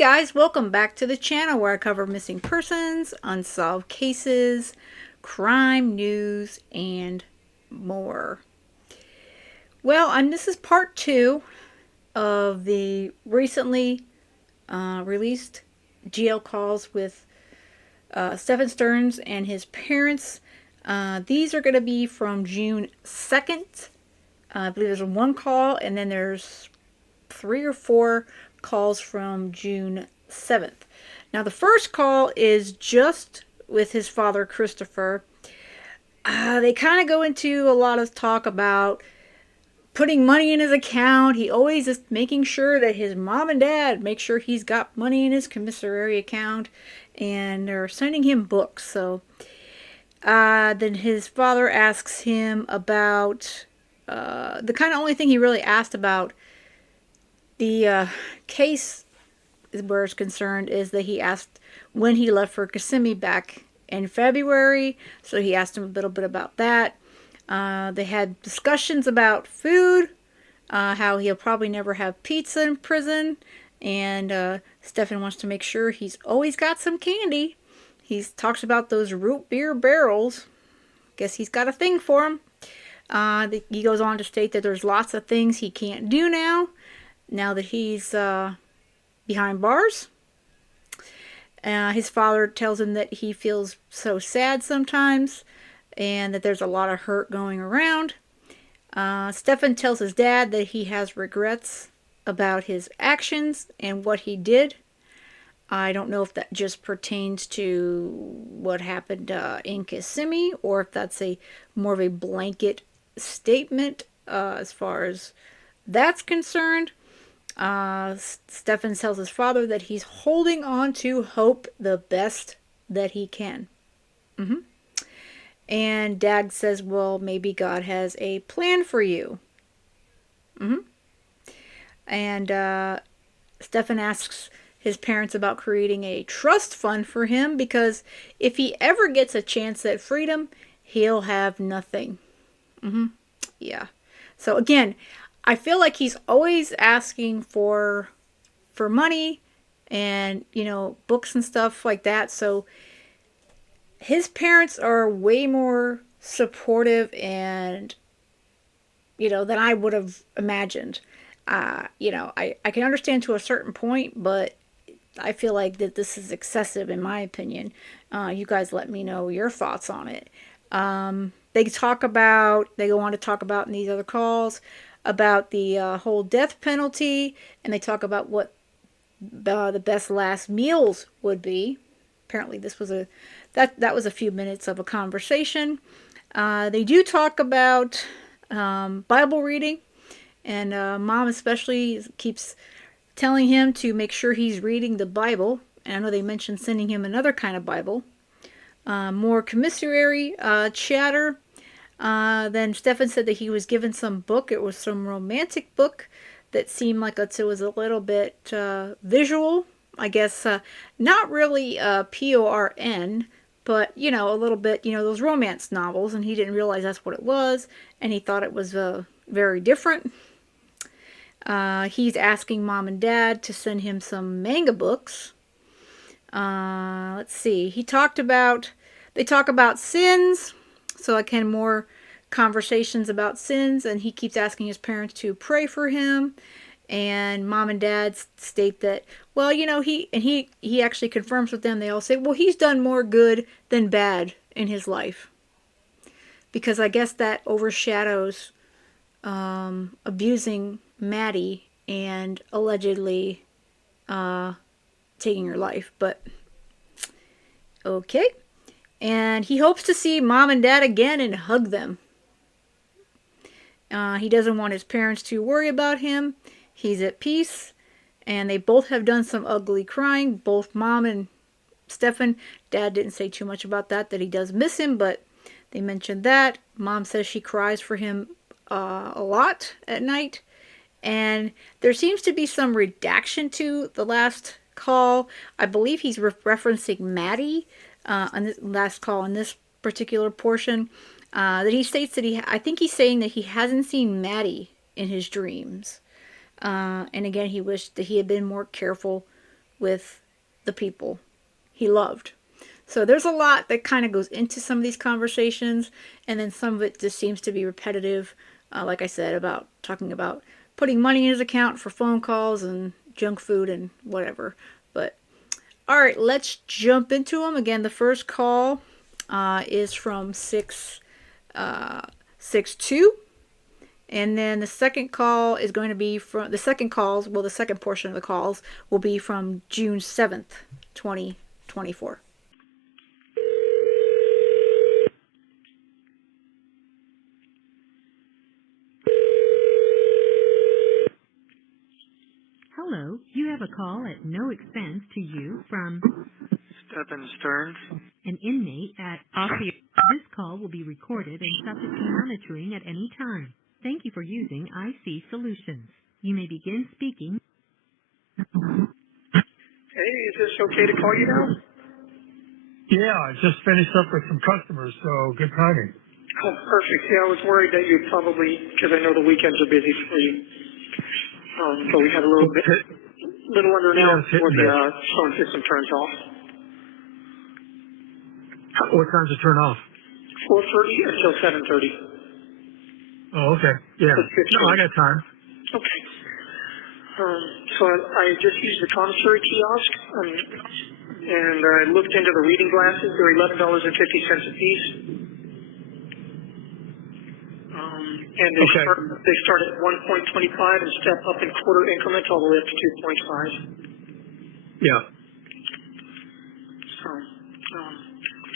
guys, welcome back to the channel where I cover missing persons, unsolved cases, crime news, and more. Well, and this is part 2 of the recently released GL calls with Stephan Sterns and his parents. These are going to be from June 2nd. I believe there's one call, and then there's 3 or 4 calls from June 7th. Now, the first call is just with his father, Christopher. They kind of go into a lot of talk about putting money in his account. He always is making sure that his mom and dad make sure he's got money in his commissary account, and they're sending him books. So then his father asks him about the kind of only thing he really asked about the case where it's concerned is that he asked when he left for Kissimmee back in February. So he asked him a little bit about that. They had discussions about food, how he'll probably never have pizza in prison, and Stephan wants to make sure he's always got some candy. He talks about those root beer barrels. Guess he's got a thing for them. He goes on to state that there's lots of things he can't do now that he's behind bars. His father tells him that he feels so sad sometimes and that there's a lot of hurt going around. Stephan tells his dad that he has regrets about his actions and what he did. I don't know if that just pertains to what happened in Kissimmee, or if that's more of a blanket statement as far as that's concerned. Stephan tells his father that he's holding on to hope the best that he can. And Dad says, well, maybe God has a plan for you. And Stephan asks his parents about creating a trust fund for him, because if he ever gets a chance at freedom, he'll have nothing. Yeah. So again, I feel like he's always asking for money and, books and stuff like that. So his parents are way more supportive and, than I would have imagined. I can understand to a certain point, but I feel like that this is excessive in my opinion. You guys let me know your thoughts on it. They go on to talk about in these other calls about the whole death penalty, and they talk about what the best last meals would be. Apparently this was that was a few minutes of a conversation. They do talk about Bible reading, and Mom especially keeps telling him to make sure he's reading the Bible. And I know they mentioned sending him another kind of Bible. More commissary chatter. Then Stephan said that he was given some book. It was some romantic book that seemed like it was a little bit visual. I guess not really PORN, but a little bit, those romance novels, and he didn't realize that's what it was, and he thought it was very different. He's asking Mom and Dad to send him some manga books. Let's see. They talk about sins, so again, more conversations about sins, and he keeps asking his parents to pray for him. And Mom and Dad state that, well, he actually confirms with them. They all say, well, he's done more good than bad in his life, because I guess that overshadows abusing Maddie and allegedly taking her life. But okay. And he hopes to see Mom and Dad again and hug them. He doesn't want his parents to worry about him. He's at peace. And they both have done some ugly crying. Both Mom and Stephan. Dad didn't say too much about that he does miss him, but they mentioned that. Mom says she cries for him a lot at night. And there seems to be some redaction to the last call. I believe he's referencing Maddie on this last call in this particular portion. That he states that I think he's saying that he hasn't seen Maddie in his dreams. And again, he wished that he had been more careful with the people he loved. So there's a lot that kind of goes into some of these conversations, and then some of it just seems to be repetitive. Like I said, about talking about putting money in his account for phone calls and junk food and whatever. But all right, let's jump into them. Again, the first call is from 662. And then the second call is going to be from the second portion of the calls will be from June 7th, 2024. Hello, you have a call at no expense to you from Stephan Sterns. an inmate at Osceola. This call will be recorded and subject to monitoring at any time. Thank you for using IC Solutions. You may begin speaking. Hey, is this okay to call you now? Yeah, I just finished up with some customers, so good timing. Oh, perfect. Yeah, I was worried that you'd probably, because I know the weekends are busy for you. So we had a little under an hour before the phone system turns off. What time does it turn off? 4:30 until 7:30. Oh, okay. Yeah. No, I got time. Okay. So I just used the commissary kiosk, and I looked into the reading glasses. They're $11.50 a piece. And they start at 1.25 and step up in quarter increments all the way up to 2.5. Yeah.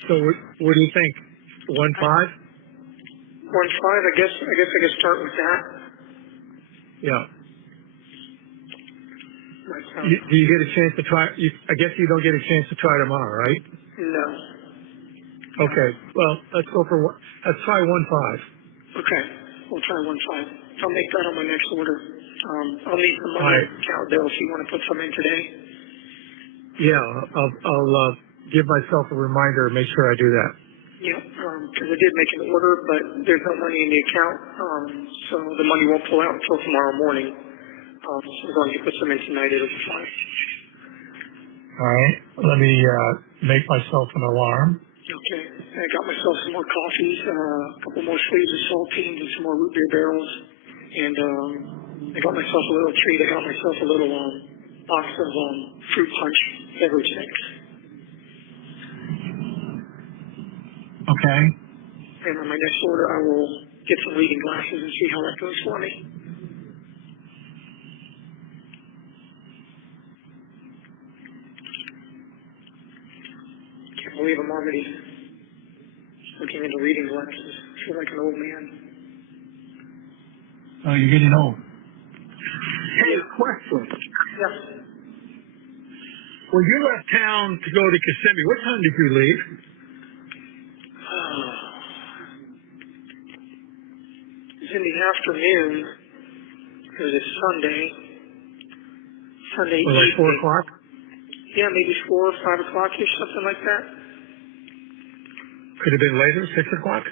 So what do you think? 1.5? 1.5. I guess I could start with that. Yeah. Do you get a chance to try? I guess you don't get a chance to try tomorrow, right? No. Okay. Well, let's go for one. Let's try 1.5. Okay. We'll try 1.5. I'll make that on my next order. I'll need some money on the account bill if you want to put some in today. Yeah, I'll give myself a reminder and make sure I do that. Yeah, because I did make an order, but there's no money in the account, so the money won't pull out until tomorrow morning. So as long as you put some in tonight, it'll be fine. All right. Let me make myself an alarm. Okay. I got myself some more coffees, a couple more sleeves of saltines, and some more root beer barrels. And I got myself a little treat. I got myself a little box of fruit punch beverage mix. Okay. And on my next order, I will get some reading glasses and see how that goes for me. Can't believe I'm already looking into reading glasses. I feel like an old man. Oh, you're getting old. Hey, question. Yeah. When you left town to go to Kissimmee, what time did you leave? It was in the afternoon. It was a Sunday Or like evening. 4 o'clock? Yeah, maybe 4 or 5 o'clock-ish, something like that. Could have been later, 6 o'clock?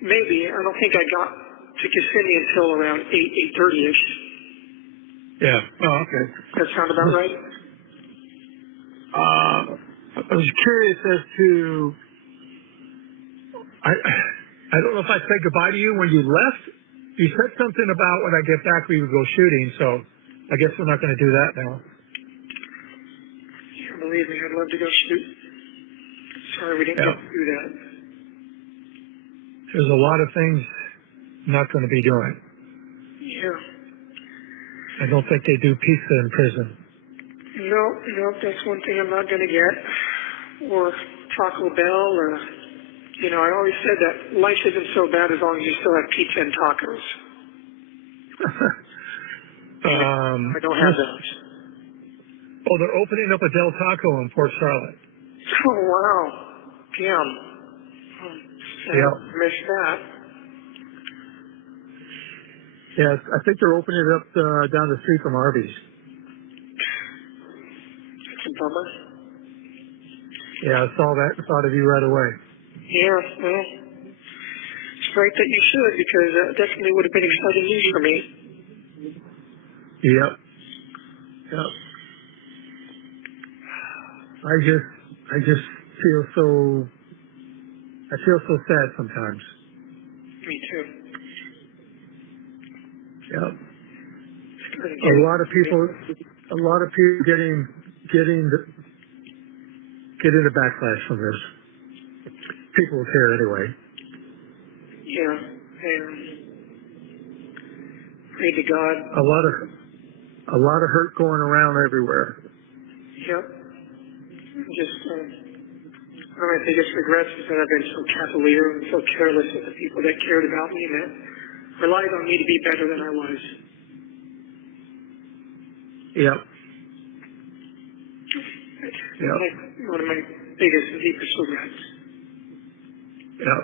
Maybe. I don't think I got to Kissimmee until around 8:30-ish. Yeah. Oh, okay. That sound about right? I was curious as to, I don't know if I said goodbye to you when you left. You said something about when I get back we would go shooting, so I guess we're not going to do that now. Yeah, believe me, I'd love to go shoot. Sorry we didn't get to do that. There's a lot of things I'm not going to be doing. Yeah. I don't think they do pizza in prison. No, that's one thing I'm not going to get. Or Taco Bell, or, I always said that life isn't so bad as long as you still have pizza and tacos. I don't have those. Oh, they're opening up a Del Taco in Port Charlotte. Oh, wow. Damn. Yeah. Missed that. Yeah, I think they're opening it up down the street from Arby's. That's a bummer. Yeah, I saw that and thought of you right away. Yeah, well, it's great that you should, because that definitely would have been exciting news for me. Yep. I just feel so, I feel so sad sometimes. Me too. Yeah. Started A getting, lot of people getting the backlash from this. People who care anyway. yeah, and pray to God. A lot of hurt going around everywhere. Yep. Just, one of my biggest regrets is that I've been so cavalier and so careless with the people that cared about me and that relied on me to be better than I was. Yep. It's Yep. like one of my biggest and deepest regrets. Yep.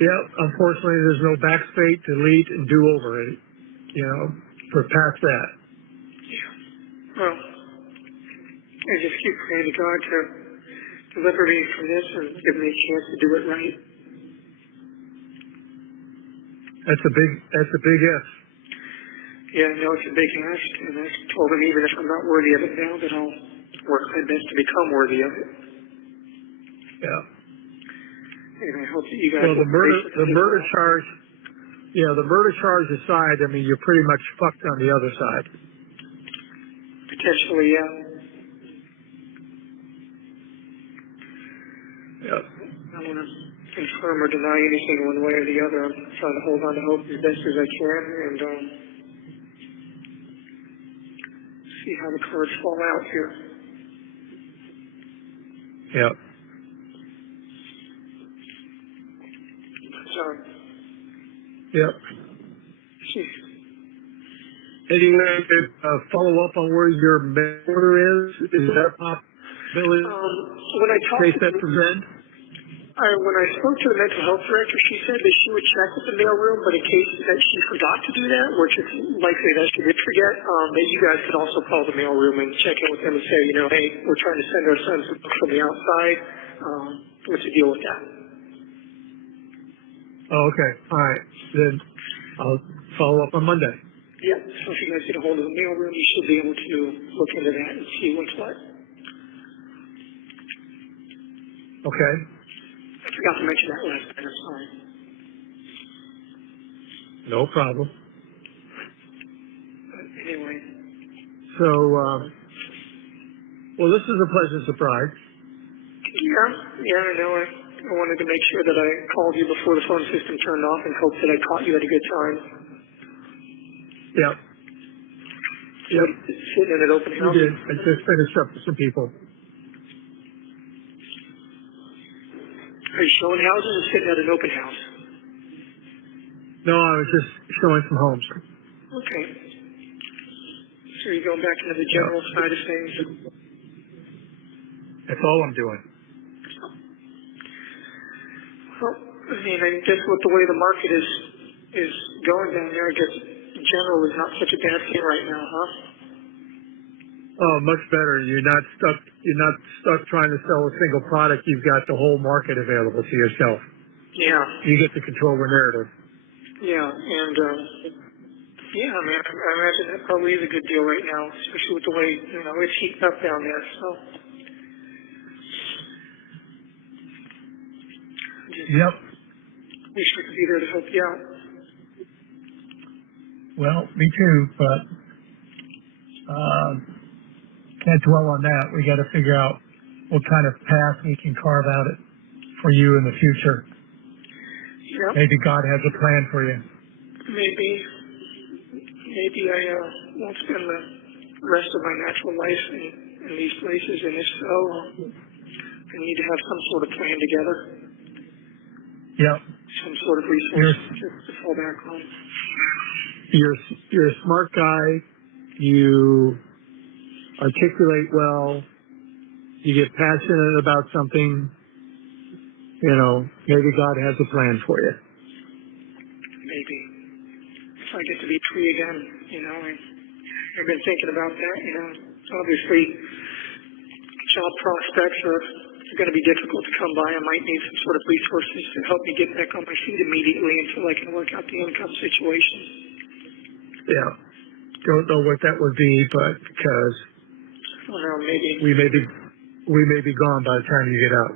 Yep. Unfortunately, there's no backspace, delete, and do over it. You know, we're past that. Yeah. Well, I just keep praying to God to deliver me from this and give me a chance to do it right. That's a big if. Yeah, I know it's a big ask, and I told him even if I'm not worthy of it now, that I'll work my best to become worthy of it. Yeah. And I hope that you guys Well, will pray for that the as murder well. charge, the murder charge aside, I mean, you're pretty much fucked on the other side. Potentially, yeah. Yep. I don't want to confirm or deny anything one way or the other. I'm trying to hold on to hope as best as I can and see how the cards fall out here. Yep. So, Yep. geez. Anyway, follow up on where your order is. Is that a possibility? When I talked Case to that present? when I spoke to the mental health director, she said that she would check with the mailroom, but in case that she forgot to do that, which is likely that she did forget, that you guys could also call the mailroom and check in with them and say, you know, hey, we're trying to send our son some books from the outside. What's the deal with that? Oh, okay. All right. Then I'll follow up on Monday. Yeah. So if you guys get a hold of the mailroom, you should be able to look into that and see what's what. Okay. I forgot to mention that last time. I'm sorry. No problem. But anyway, So, well, this is a pleasant surprise. yeah, I know. I wanted to make sure that I called you before the phone system turned off and hoped that I caught you at a good time. Yep. So Yep. sitting in an open You house. did. I just finished up with some people. Are you showing houses or sitting at an open house? No, I was just showing some homes. Okay. So you're going back into the Yep. general side of things. That's all I'm doing. Well, I mean, I guess with the way the market is going down there, I guess general is not such a bad thing right now, huh? Oh, much better. You're not stuck trying to sell a single product. You've got the whole market available to yourself. Yeah. You get to control the narrative. Yeah, and yeah, I mean, I imagine that probably is a good deal right now, especially with the way, you know, it's heating up down there, so. Just Yep. wish I could be there to help you out. Well, me too, but can't dwell on that. We got to figure out what kind of path we can carve out it for you in the future. Yep. Maybe God has a plan for you. Maybe I won't spend the rest of my natural life in these places, and if so, I need to have some sort of plan together, Yep. some sort of resource to fall back on. You're a smart guy. You articulate well. You get passionate about something. You know, maybe God has a plan for you. Maybe if I get to be free again, you know, I've been thinking about that. You know, obviously, job prospects are going to be difficult to come by. I might need some sort of resources to help me get back on my feet immediately until I can work out the income situation. Yeah. Don't know what that would be, but because don't know, maybe. We may be gone by the time you get out.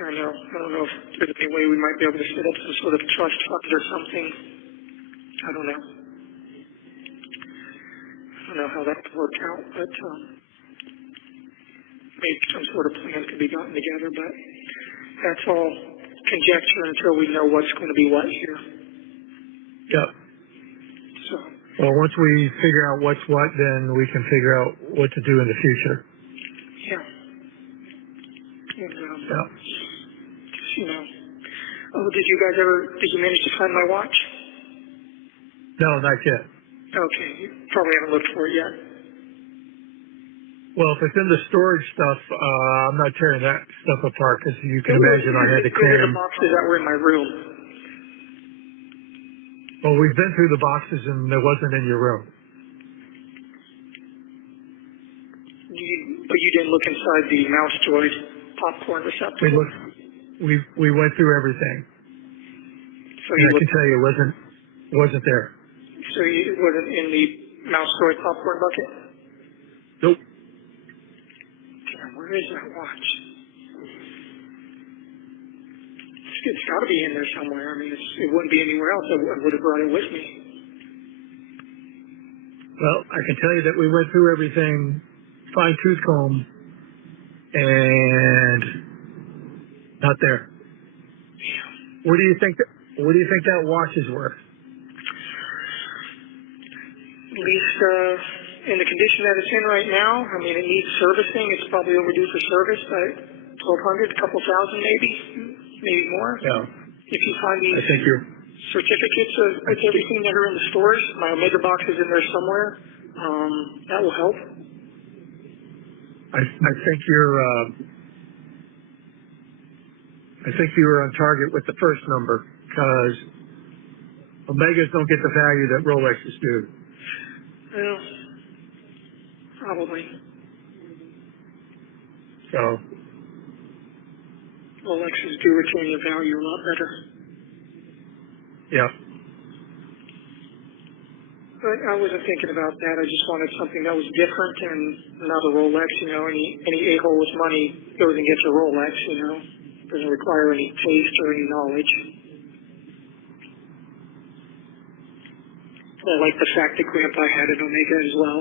I don't know if there's any way we might be able to set up some sort of trust fund or something. I don't know. I don't know how that would work out, but maybe some sort of plan could be gotten together, but that's all conjecture until we know what's going to be what here. Yep. So, Well, once we figure out what's what, then we can figure out what to do in the future. yeah. And, Yeah. just, did you manage to find my watch? No, not yet. Okay, you probably haven't looked for it yet. Well, if it's in the storage stuff, I'm not tearing that stuff apart because you can It was imagine I had to in the cram. boxes that were in my room. Well, we've been through the boxes and it wasn't in your room. But you didn't look inside the mouse droid popcorn receptacle. We went through everything, So and I can tell you it wasn't there. it wasn't in the mouse droid popcorn bucket? Nope. Damn, where is that watch? It's got to be in there somewhere. I mean, it wouldn't be anywhere else. I would have brought it with me. Well, I can tell you that we went through everything, fine tooth comb, and not there. What do you think that watch is worth? At least in the condition that it's in right now, I mean, it needs servicing. It's probably overdue for service, but 1,200, a couple thousand maybe more. Yeah. If you find these I think you're. certificates with everything that are in the stores, my Omega box is in there somewhere. That will help. I think you were on target with the first number because Omegas don't get the value that Rolexes do. Well, probably. So, Rolexes do retain their value a lot better. yeah. But I wasn't thinking about that. I just wanted something that was different and not a Rolex. Any a-hole with money goes and gets a Rolex. Doesn't require any taste or any knowledge. I like the fact that Grandpa had an Omega as well.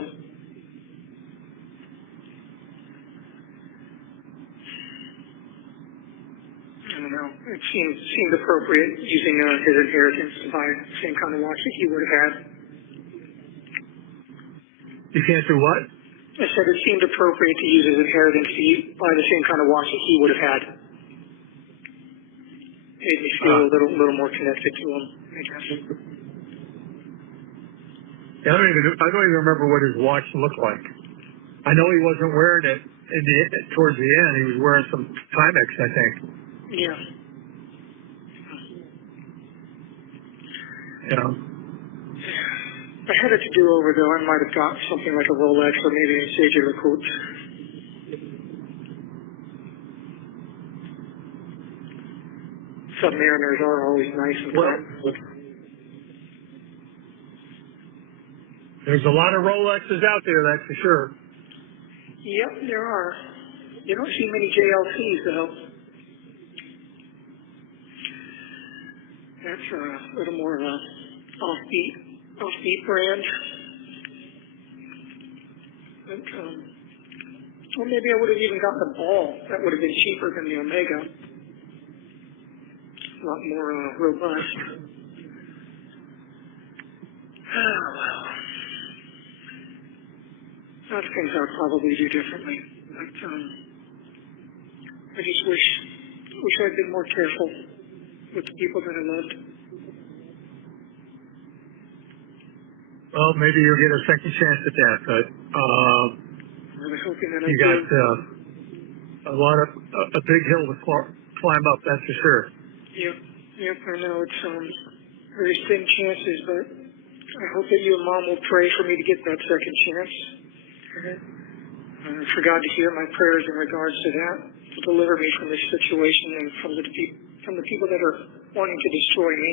I don't know. It seemed appropriate using his inheritance to buy the same kind of watch that he would have had. You can't do what? I said it seemed appropriate to use his inheritance to buy the same kind of watch that he would have had. Made me feel a little more connected to him, I guess. I don't even remember what his watch looked like. I know he wasn't wearing it towards the end. He was wearing some Timex, I think. Yeah. Yeah. If I had it to do over, though, I might have got something like a Rolex or maybe a Sage Lecoultre. Submariners are always nice and fun. There's a lot of Rolexes out there, that's for sure. Yep, there are. You don't see many JLCs, though. That's a little more of a offbeat brand. But, or maybe I would have even gotten a ball. That would have been cheaper than the Omega. A lot more robust. Oh, well. That's things I'll probably do differently. But I just wish I'd been more careful with the people that I loved. Well, maybe you'll get a second chance at that, but I'm really hoping that I you do. got a big hill to climb up, that's for sure. Yep, I know it's very thin chances, but I hope that you and Mom will pray for me to get that second chance. For God to hear my prayers in regards to that, to deliver me from this situation and from the people that are wanting to destroy me.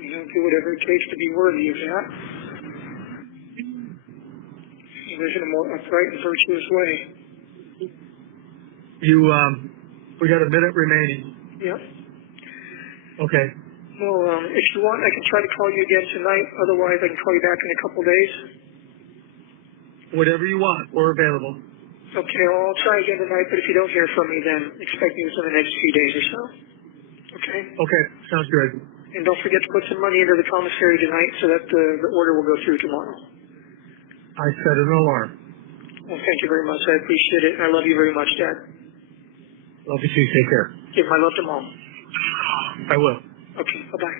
Do whatever it takes to be worthy of that. live in a more upright and virtuous way. We got a minute remaining. Yep. Okay. Well, if you want, I can try to call you again tonight. Otherwise, I can call you back in a couple days. Whatever you want, we're available. Okay, well, I'll try again tonight, but if you don't hear from me, then expect me within the next few days or so. Okay? Okay, sounds good. And don't forget to put some money into the commissary tonight so that the order will go through tomorrow. I set an alarm. Well, thank you very much. I appreciate it. I love you very much, Dad. Love you too. Take care. Give my love to Mom. I will. Okay, bye-bye.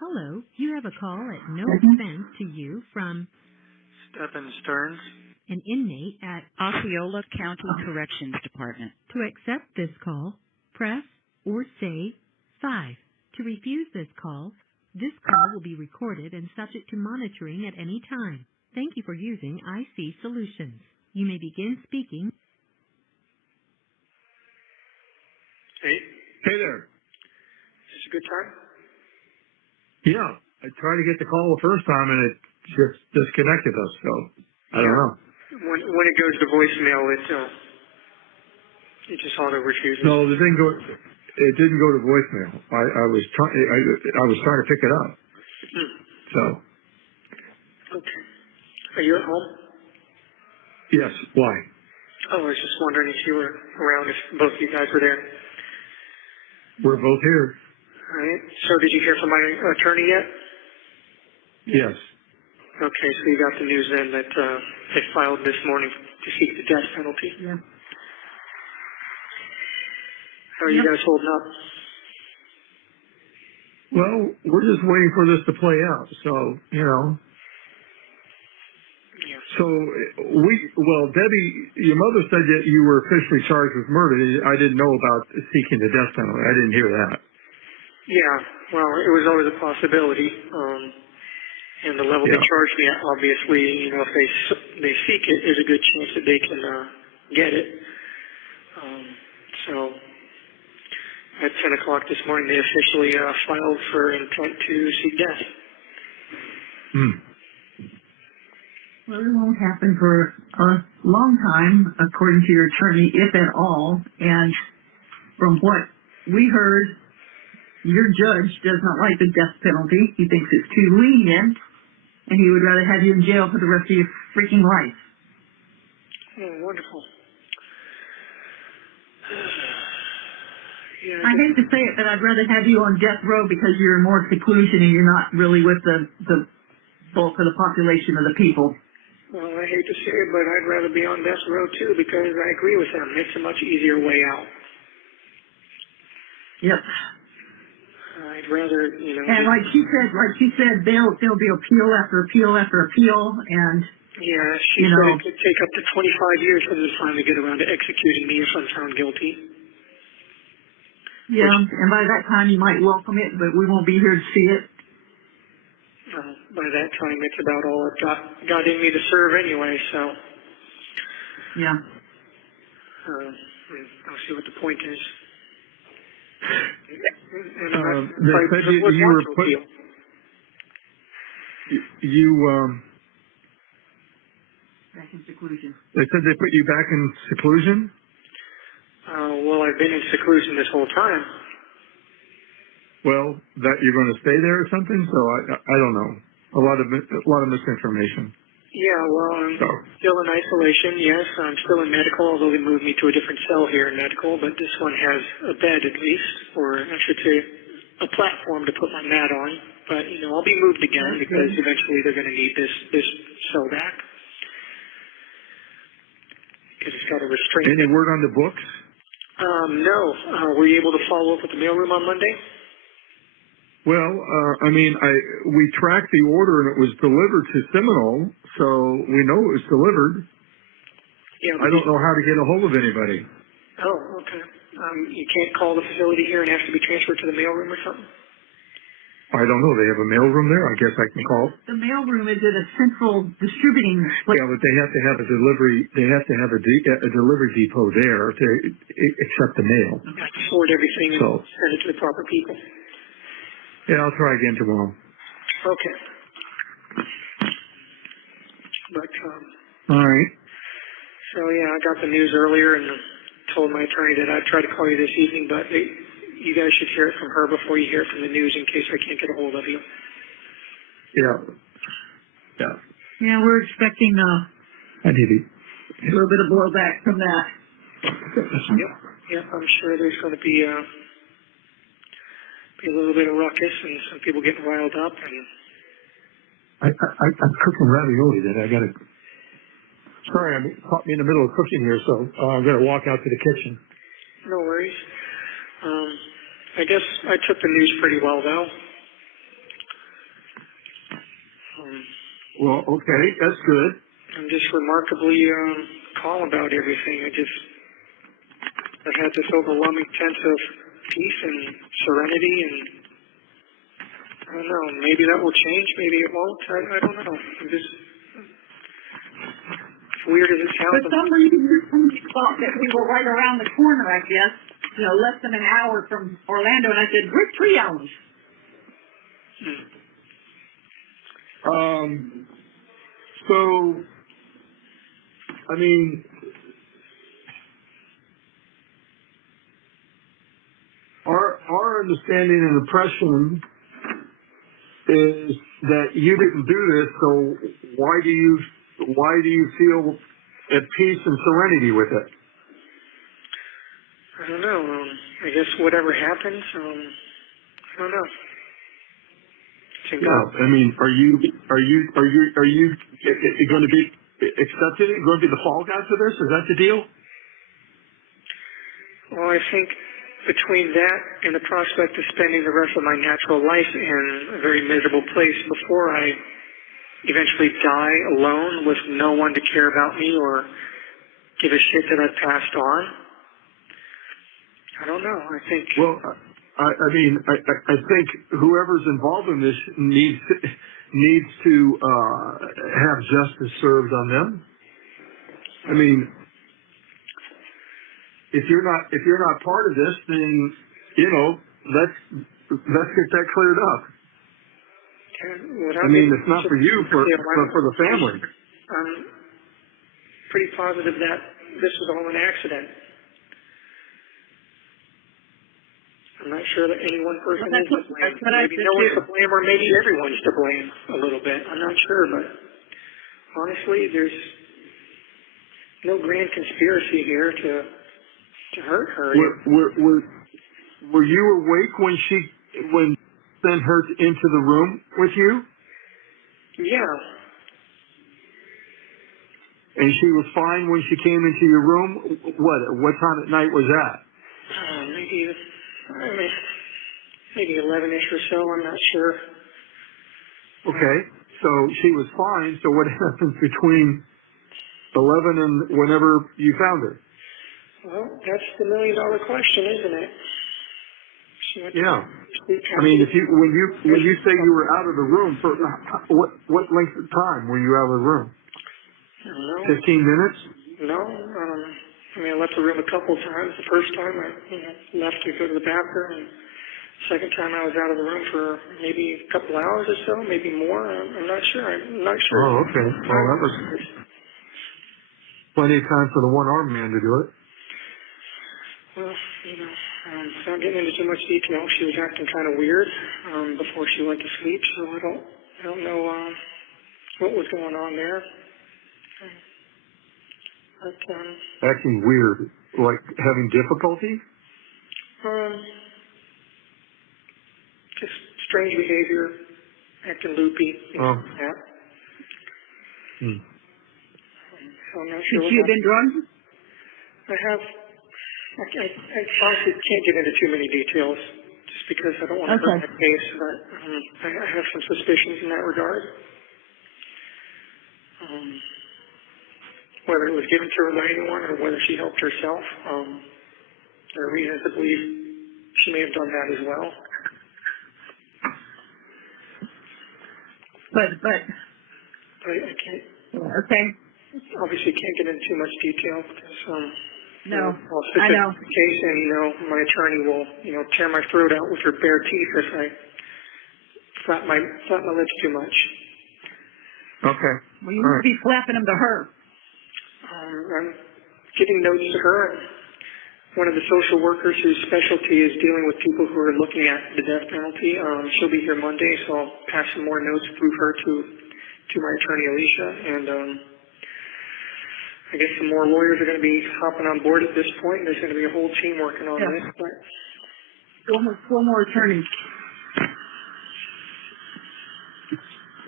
Hello, you have a call at no expense to you from Stephan Sterns. an inmate at Osceola County Corrections Department. To accept this call, press or say 5. To refuse this call will be recorded and subject to monitoring at any time. Thank you for using IC Solutions. You may begin speaking. Hey, Hey there. is this a good time? Yeah, I tried to get the call the first time and it just disconnected us, so I don't know. When it goes to voicemail, it just auto refuses. No, it didn't go to voicemail. I was trying to pick it up. So, Okay. Are you at home? yes, why? Oh, I was just wondering if you were around, if both of you guys were there. We're both here. All right. So did you hear from my attorney yet? Yes. Okay, so you got the news then that they filed this morning to seek the death penalty. Yeah. How are you guys holding up? Well, we're just waiting for this to play out. So, Yeah. So Debbie, your mother said that you were officially charged with murder. I didn't know about seeking the death penalty. I didn't hear that. Yeah, well, it was always a possibility. And the level they Yeah. charged me at, obviously, if they seek it, there's a good chance that they can get it. So at 10 o'clock this morning, they officially filed for intent to seek death. Hmm. Well, it won't happen for a long time, according to your attorney, if at all. And from what we heard, your judge does not like the death penalty. He thinks it's too lenient, and he would rather have you in jail for the rest of your freaking life. Oh, wonderful. Yeah, I hate to say it, but I'd rather have you on death row because you're in more seclusion and you're not really with the bulk of the population of the people. well, I hate to say it, but I'd rather be on death row too because I agree with them. It's a much easier way out. Yep. I'd rather, And like she said, there'll be appeal after appeal after appeal, and Yeah, she said it could take up to 25 years for them to finally get around to executing me if I'm found guilty. yeah, and by that time you might welcome it, but we won't be here to see it. By that time, it's about all I've got in me to serve anyway, so Yeah. I'll see what the point is. And They said you were put. appeal. Back in seclusion. They said they put you back in seclusion. Well, I've been in seclusion this whole time. Well, that you're going to stay there or something. So I don't know. A lot of misinformation. Yeah, well, I'm still in isolation, yes. I'm still in medical, although they moved me to a different cell here in medical, but this one has a bed at least, or I should say a platform to put my mat on. But, I'll be moved again because eventually they're going to need this cell back. Because it's got a restraint. Any word on the books? No. Were you able to follow up with the mailroom on Monday? Well, we tracked the order and it was delivered to Seminole, so we know it was delivered. Yeah. I don't know how to get a hold of anybody. Oh, okay. You can't call the facility here and have to be transferred to the mailroom or something? I don't know. They have a mailroom there. I guess I can call. The mailroom is at a central distributing place. Yeah, but they have to have a delivery. They have to have a delivery depot there to accept the mail. I have to sort everything and So send it to the proper people. yeah, I'll try again tomorrow. Okay. But, All right. so yeah, I got the news earlier and told my attorney that I'd try to call you this evening, but you guys should hear it from her before you hear it from the news in case I can't get a hold of you. Yeah. Yeah. Yeah, we're expecting I did it. a little bit of blowback from that. Yep. Yep. I'm sure there's going to be a little bit of ruckus and some people getting riled up. And I'm cooking ravioli that I got to. Sorry, caught me in the middle of cooking here, so I'm going to walk out to the kitchen. no worries. I guess I took the news pretty well, though. Well, okay, that's good. I'm just remarkably calm about everything. I had this overwhelming sense of peace and serenity, and I don't know, maybe that will change, maybe it won't. I don't know. I'm just, as weird as it For sounds, some reason, we thought that we were right around the corner, I guess. You know, less than an hour from Orlando, and I said, we're 3 hours. So, I mean, our understanding and impression is that you didn't do this, so why do you feel at peace and serenity with it? I don't know. I guess whatever happens, I don't know. Yeah, I mean, are you going to be accepted? Going to be the fall guy for this? Is that the deal? Well, I think between that and the prospect of spending the rest of my natural life in a very miserable place before I eventually die alone with no one to care about me or give a shit that I've passed on, I don't know. I think. Well, I mean, I think whoever's involved in this needs to have justice served on them. I mean, if you're not part of this, then let's get that cleared up. I mean, it's not for you, for the family. I'm pretty positive that this was all an accident. I'm not sure that any one person is to blame. Maybe no one's to blame, or maybe everyone's to blame a little bit. I'm not sure, but honestly, there's no grand conspiracy here to hurt her. Were you awake when sent her into the room with you? Yeah. And she was fine when she came into your room? What time at night was that? Maybe 11-ish or so, I'm not sure. Okay, so she was fine, so what happens between 11 and whenever you found her? Well, that's the million-dollar question, isn't it? Yeah. I mean, when you say you were out of the room, for what length of time were you out of the room? I don't know. 15 minutes? No, I left the room a couple of times. The first time I left to go to the bathroom, and the second time I was out of the room for maybe a couple hours or so, maybe more. I'm not sure. Oh, okay. Well, that was plenty of time for the one-armed man to do it. Well, without getting into too much detail, she was acting kind of weird before she went to sleep, so I don't know what was going on there. But, acting weird, like having difficulty? Just strange behavior, acting loopy, things like that. So I'm not sure. Did she have been drugged? I honestly can't get into too many details just because I don't want to hurt my case, but I have some suspicions in that regard. Whether it was given to her by anyone or whether she helped herself, there are reasons to believe she may have done that as well. I can't, okay. obviously can't get into too much detail because, No, I'll I specific know. the case and, my attorney will, tear my throat out with her bare teeth if I flap my lips too much. Okay. Well, you All need to right. be flapping them to her. I'm giving notes to her. One of the social workers whose specialty is dealing with people who are looking at the death penalty. She'll be here Monday, so I'll pass some more notes through her to my attorney Alicia, and I guess some more lawyers are going to be hopping on board at this point. There's going to be a whole team working on Yeah. this, but Four more attorneys.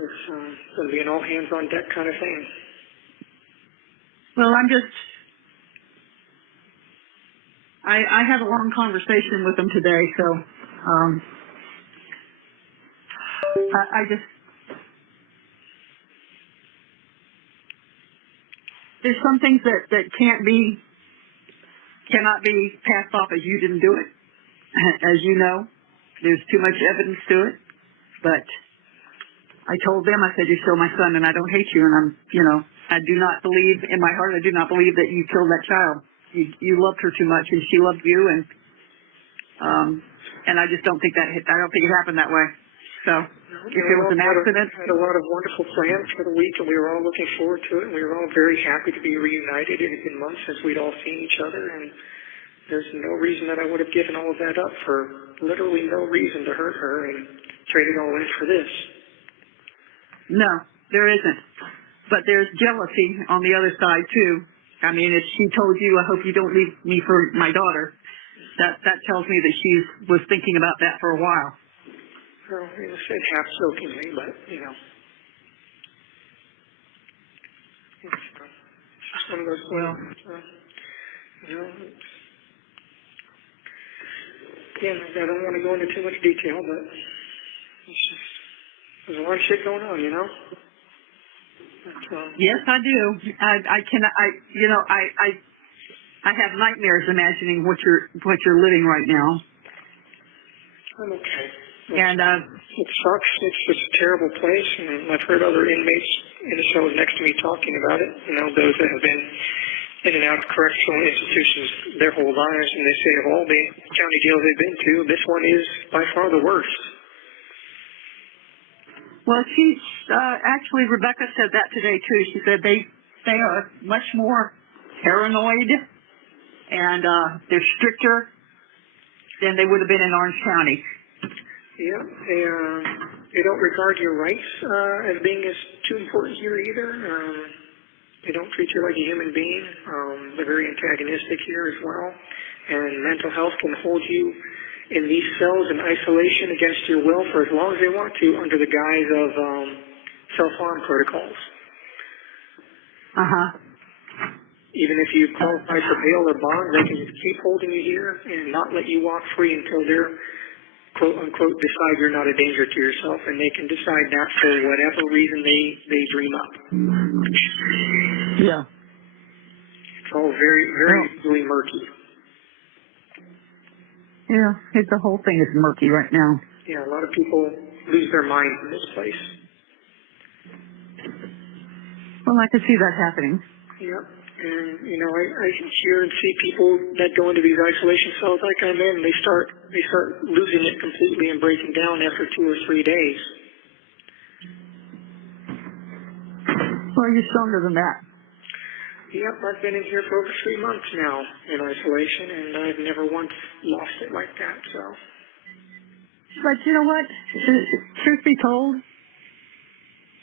it's going to be an all hands on deck kind of thing. Well, I had a long conversation with them today, so, there's some things that cannot be passed off as you didn't do it. As you know, there's too much evidence to it, but I told them, I said, you're still my son and I don't hate you, and I do not believe, in my heart, I do not believe that you killed that child. You loved her too much and she loved you, and I just don't think I don't think it happened that way. So, if it was an accident. Had a lot of wonderful plans for the week, and we were all looking forward to it, and we were all very happy to be reunited. It had been months since we'd all seen each other, and there's no reason that I would have given all of that up for literally no reason to hurt her and trade it all in for this. No, there isn't. But there's jealousy on the other side too. I mean, if she told you, I hope you don't leave me for my daughter, that tells me that she was thinking about that for a while. Well, I said half jokingly, but it's just one of those things. Again, I don't want to go into too much detail, but it's just, there's a lot of shit going on, But, yes, I do. I have nightmares imagining what you're living right now. I'm okay. And it sucks. It's just a terrible place, and I've heard other inmates in the cells next to me talking about it. Those that have been in and out of correctional institutions their whole lives, and they say of all the county jails they've been to, this one is by far the worst. well, actually Rebecca said that today too. She said they are much more paranoid and they're stricter than they would have been in Orange County. Yeah, they don't regard your rights as being as too important here either. They don't treat you like a human being. They're very antagonistic here as well. And mental health can hold you in these cells in isolation against your will for as long as they want to under the guise of self-harm protocols. Uh-huh. Even if you qualify for bail or bond, they can just keep holding you here and not let you walk free until they're quote-unquote decide you're not a danger to yourself, and they can decide that for whatever reason they dream up. Yeah. It's all very, very really murky. Yeah, the whole thing is murky right now. Yeah, a lot of people lose their minds in this place. Well, I can see that happening. Yep. And, I hear and see people that go into these isolation cells like I'm in, they start losing it completely and breaking down after 2 or 3 days. Well, you're stronger than that. Yep, I've been in here for over 3 months now in isolation, and I've never once lost it like that, so. But you know what? Truth be told,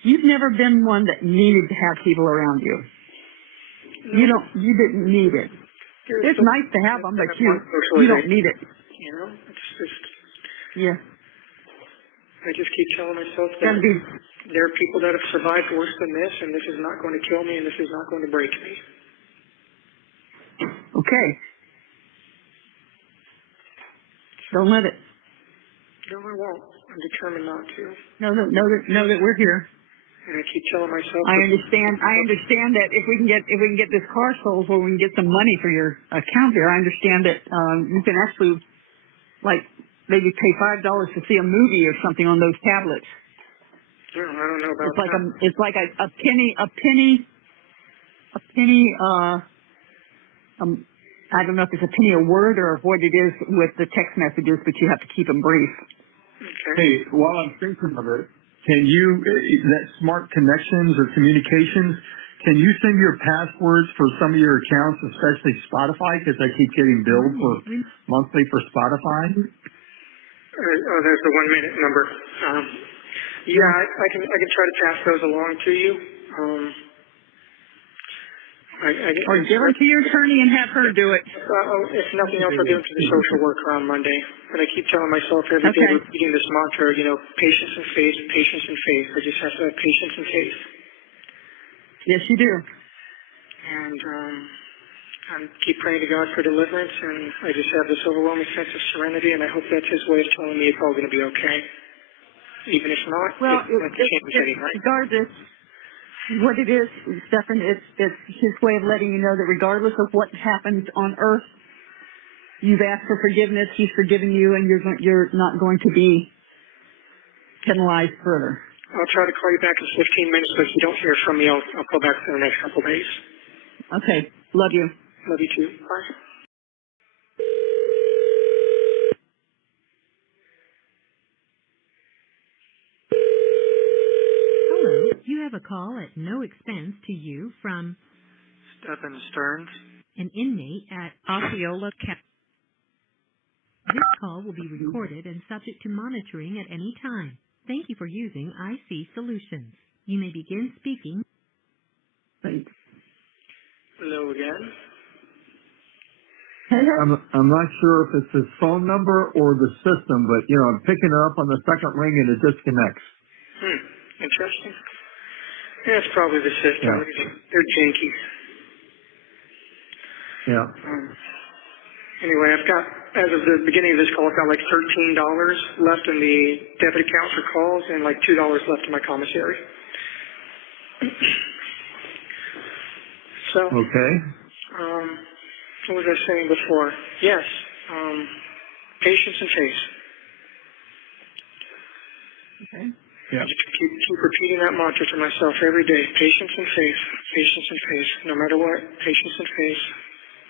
you've never been one that needed to have people around you. You didn't need it. It's nice to have them, but you don't need it. It's just. Yeah. I just keep telling myself that there are people that have survived worse than this, and this is not going to kill me, and this is not going to break me. Okay. Don't let it. No, I won't. I'm determined not to. Know that we're here. And I keep telling myself. I understand that if we can get this car sold, where we can get some money for your account there, I understand that you can actually, like, maybe pay $5 to see a movie or something on those tablets. I don't know about It's like that. it's like a penny. I don't know if it's a penny a word or what it is with the text messages, but you have to keep them brief. Okay. Hey, while I'm thinking of it, can you, that smart connections or communications, can you send your passwords for some of your accounts, especially Spotify, because I keep getting billed for monthly for Spotify? Oh, there's the 1 minute number. Yeah, I can try to pass those along to you. Or give them to your attorney and have her do it. If nothing else, I'll give it to the social worker on Monday. But I keep telling myself every day, Okay. repeating this mantra, patience and faith, patience and faith. I just have to have patience and faith. Yes, you do. And I keep praying to God for deliverance, and I just have this overwhelming sense of serenity, and I hope that's His way of telling me it's all going to be okay. Even if not, Well, it's not going to change anything. regardless, what it is, Stephan, it's his way of letting you know that regardless of what happens on earth, you've asked for forgiveness, he's forgiven you, and you're not going to be penalized further. I'll try to call you back in 15 minutes, but if you don't hear from me, I'll call back in the next couple of days. Okay. Love you. Love you too. Bye. Hello, you have a call at no expense to you from Stephan Sterns. an inmate at Osceola County. This call will be recorded and subject to monitoring at any time. Thank you for using IC Solutions. You may begin speaking. Hello again. I'm not sure if it's his phone number or the system, but I'm picking it up on the second ring and it disconnects. Interesting. Yeah, it's probably the system. Yeah. They're janky. Yeah. Anyway, I've got, as of the beginning of this call, I've got like $13 left in the debit account for calls and like $2 left in my commissary. So, Okay. what was I saying before? Yes, patience and faith. Okay. Yeah. I just keep repeating that mantra to myself every day. Patience and faith. Patience and faith. No matter what, patience and faith.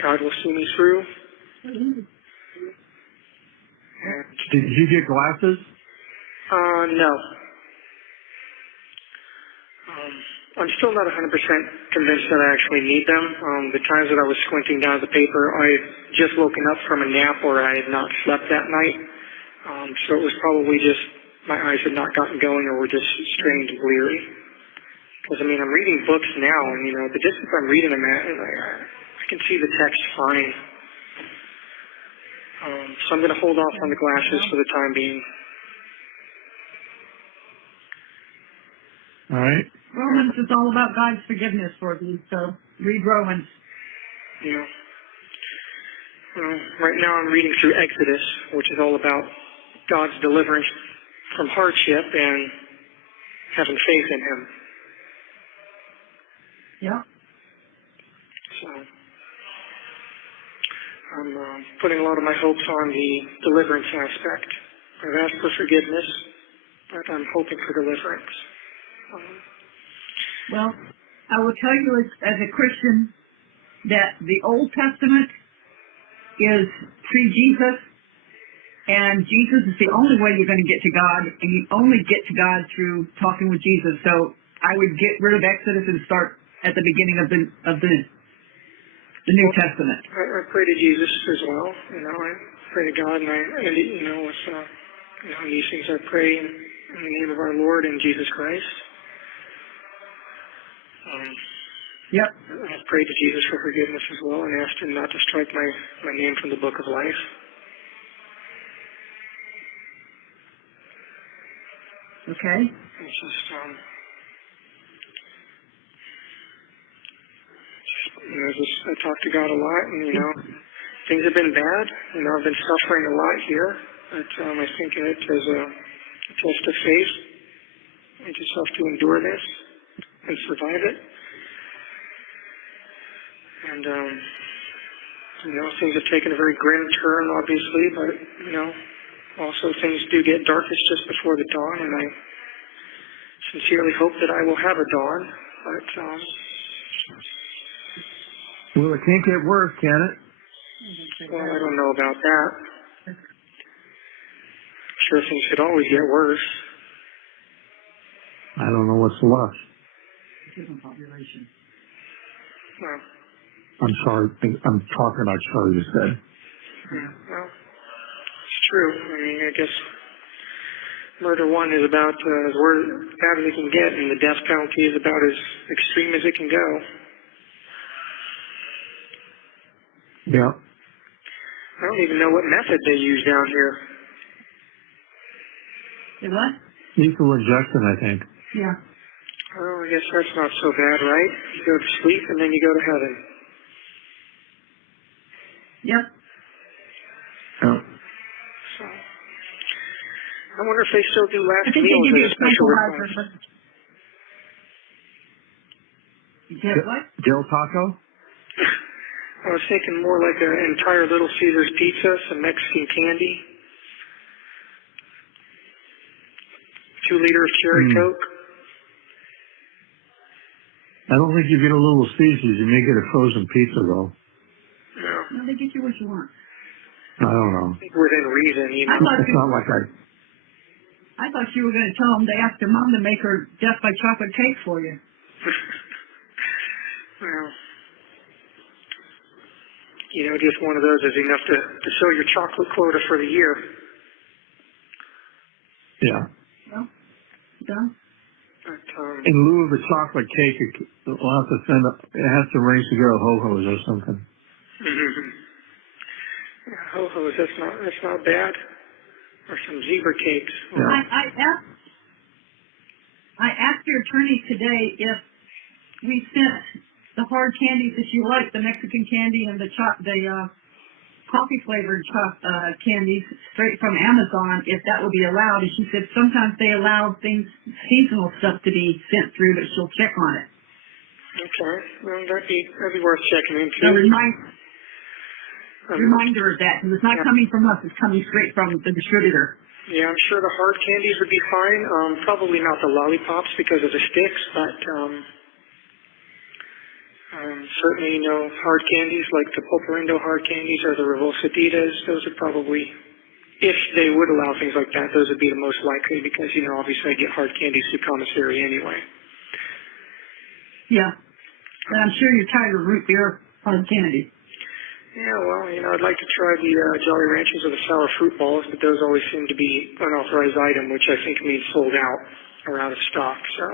God will see me through. And, Did you get glasses? no. I'm still not 100% convinced that I actually need them. The times that I was squinting down at the paper, I had just woken up from a nap or I had not slept that night. So it was probably just my eyes had not gotten going or were just strained and bleary. Because, I'm reading books now, and, the distance I'm reading them at, I can see the text fine. So I'm going to hold off on the glasses for the time being. All right. Romans is all about God's forgiveness for you, so read Romans. Yeah. Right now I'm reading through Exodus, which is all about God's deliverance from hardship and having faith in Him. Yeah. So I'm putting a lot of my hopes on the deliverance aspect. I've asked for forgiveness, but I'm hoping for deliverance. Well, I will tell you as a Christian that the Old Testament is pre-Jesus, and Jesus is the only way you're going to get to God, and you only get to God through talking with Jesus. So I would get rid of Exodus and start at the beginning of the New Testament. I pray to Jesus as well. I pray to God, and I end it, with these things I pray in the name of our Lord and Jesus Christ. Yep. I've prayed to Jesus for forgiveness as well and asked Him not to strike my name from the book of life. Okay. It's just, I talk to God a lot, and, things have been bad. I've been suffering a lot here, but I think it as a test of faith. I just have to endure this and survive it. And, things have taken a very grim turn, obviously, but, also things do get darkest just before the dawn, and it's sincerely hope that I will have a dawn, but, Well, it can't get worse, can it? well, I don't know about that. Sure, things could always get worse. I don't know what's left. Well, I'm sorry. I'm talking about Charlie said. well, it's true. I mean, I guess murder one is about as bad as it can get, and the death penalty is about as extreme as it can go. Yeah. I don't even know what method they use down here. Say what? Lethal injection, I think. Yeah. Oh, I guess that's not so bad, right? You go to sleep and then you go to heaven. Yep. Yeah. So, I wonder if they still do I last think they meals give as you a a special tranquilizer. request. You get what? Del Taco? I was thinking more like an entire Little Caesars pizza, some Mexican candy, 2 liter of cherry Coke. I don't think you get a Little Caesars. You may get a frozen pizza, though. No, No, they get you what you want. I don't know. within reason, you know. It's not like I thought you were going to tell them they asked their mom to make her death by chocolate cake for you. Well, you know, just one of those is enough to fill your chocolate quota for the year. Yeah. Well, done. But, In lieu of a chocolate cake, we'll have to it has to arrange to go to Ho-Ho's or something. yeah, ho-hos, that's not bad. Or some zebra cakes. Yeah. I asked your attorney today if we sent the hard candies that you like, the Mexican candy and the coffee flavored candies straight from Amazon, if that would be allowed. And she said sometimes they allow seasonal stuff to be sent through, but she'll check on it. Okay, well, that'd be worth checking into. So reminder of that, because it's not coming from us, it's coming straight from the distributor. Yeah, I'm sure the hard candies would be fine. Probably not the lollipops because of the sticks, but certainly, you know, hard candies like the Pulparindo hard candies or the Revolsaditas, those would probably, if they would allow things like that, those would be the most likely because, you know, obviously I get hard candies through commissary anyway. Yeah. And I'm sure you're tired of root beer hard candy. Yeah, well, you know, I'd like to try the Jolly Ranchers or the sour fruit balls, but those always seem to be unauthorized item, which I think means sold out or out of stock. So,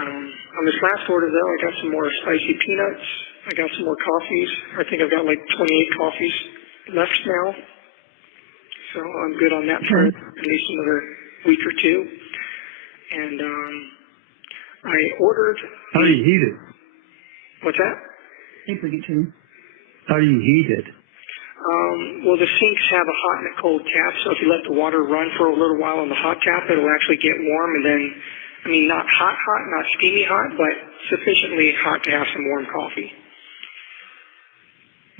on this last order, though, I got some more spicy peanuts. I got some more coffees. I think I've got like 28 coffees left now. So I'm good on that for at least another week or two. And I ordered... How do you heat it? What's that? I think we get to. How do you heat it? Well, the sinks have a hot and a cold tap, so if you let the water run for a little while on the hot tap, it'll actually get warm, and then, I mean, not hot, not steamy hot, but sufficiently hot to have some warm coffee.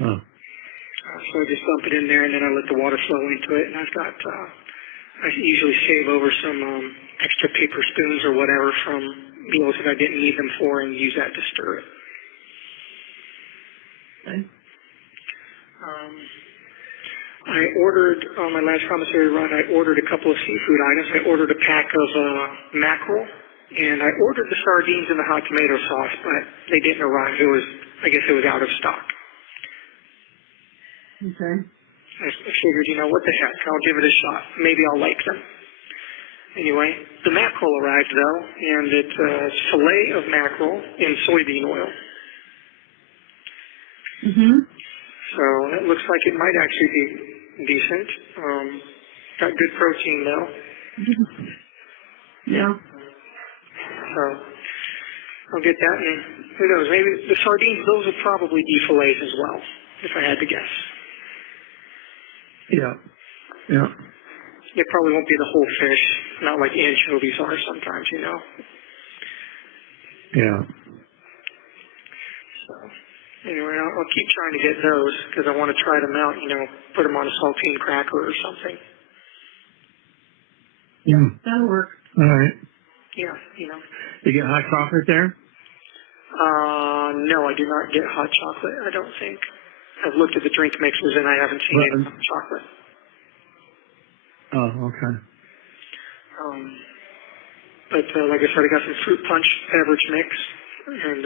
Oh. So I just dump it in there, and then I let the water flow into it, and I've got, I usually save over some extra paper spoons or whatever from meals that I didn't need them for and use that to stir it. Okay. I ordered, on my last commissary run, I ordered a couple of seafood items. I ordered a pack of mackerel, and I ordered the sardines and the hot tomato sauce, but they didn't arrive. I guess it was out of stock. Okay. I figured, you know, what the heck, I'll give it a shot. Maybe I'll like them. Anyway, the mackerel arrived, though, and it's a fillet of mackerel in soybean oil. Mm-hmm. So it looks like it might actually be decent. Got good protein though. Yeah. So I'll get that, and who knows, maybe the sardines, those would probably be fillets as well, if I had to guess. Yeah. Yeah. It probably won't be the whole fish, not like anchovies are sometimes, you know. Yeah. So anyway, I'll keep trying to get those because I want to try them out, you know, put them on a saltine cracker or something. Yeah, that'll work. All right. Yeah, you know. You get hot chocolate there? No, I do not get hot chocolate, I don't think. I've looked at the drink mixes and I haven't seen any hot chocolate. Oh, okay. But like I said, I got some fruit punch beverage mix, and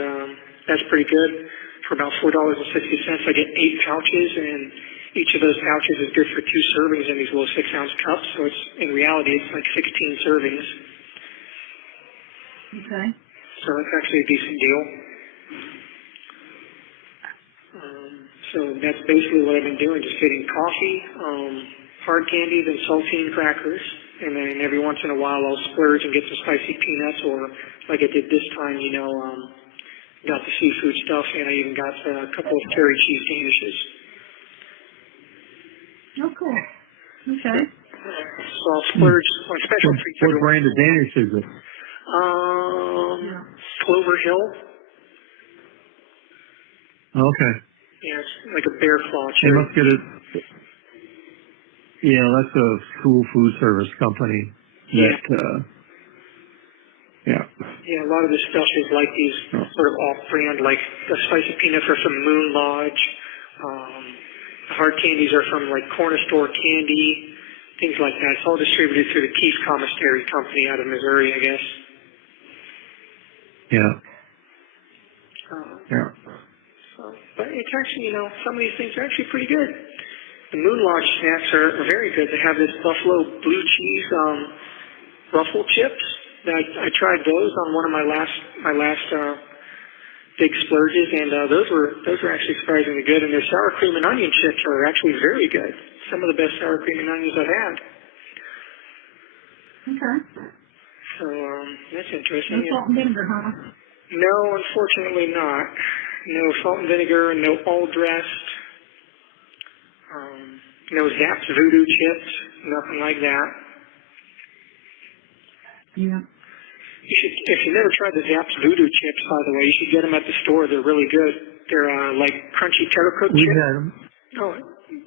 that's pretty good. For about $4.60, I get 8 pouches, and each of those pouches is good for 2 servings in these little 6-ounce cups. So it's in reality, it's like 16 servings. Okay. So it's actually a decent deal. So that's basically what I've been doing, just getting coffee, hard candies, and saltine crackers. And then every once in a while I'll splurge and get some spicy peanuts, or like I did this time, you know, got the seafood stuff, and I even got a couple of curry cheese danishes. Oh, cool. Okay. So I'll splurge on special treats What every once brand in of a while. Danish is it? Clover Hill. Okay. Yeah, it's like a bear claw They cherry. must get it. Yeah, that's a school food service company that, yeah. Yeah, a lot of this stuff is like these sort of off-brand, like the spicy peanuts are from Moon Lodge. The hard candies are from like Corner Store Candy, things like that. It's all distributed through the Keith Commissary Company out of Missouri, I guess. Yeah. Yeah. But it's actually, you know, some of these things are actually pretty good. The Moon Lodge snacks are very good. They have this buffalo blue cheese ruffle chips. I tried those on one of my last big splurges, and those were actually surprisingly good. And their sour cream and onion chips are actually very good. Some of the best sour cream and onions I've had. Okay. So that's interesting. No salt and vinegar, huh? No, unfortunately not. No salt and vinegar, no all dressed, no Zapp's Voodoo chips, nothing like that. Yeah. You should, if you never tried the Zapp's Voodoo chips, by the way, you should get them at the store. They're really good. They're like crunchy kettle cooked We've chips. had them. Oh,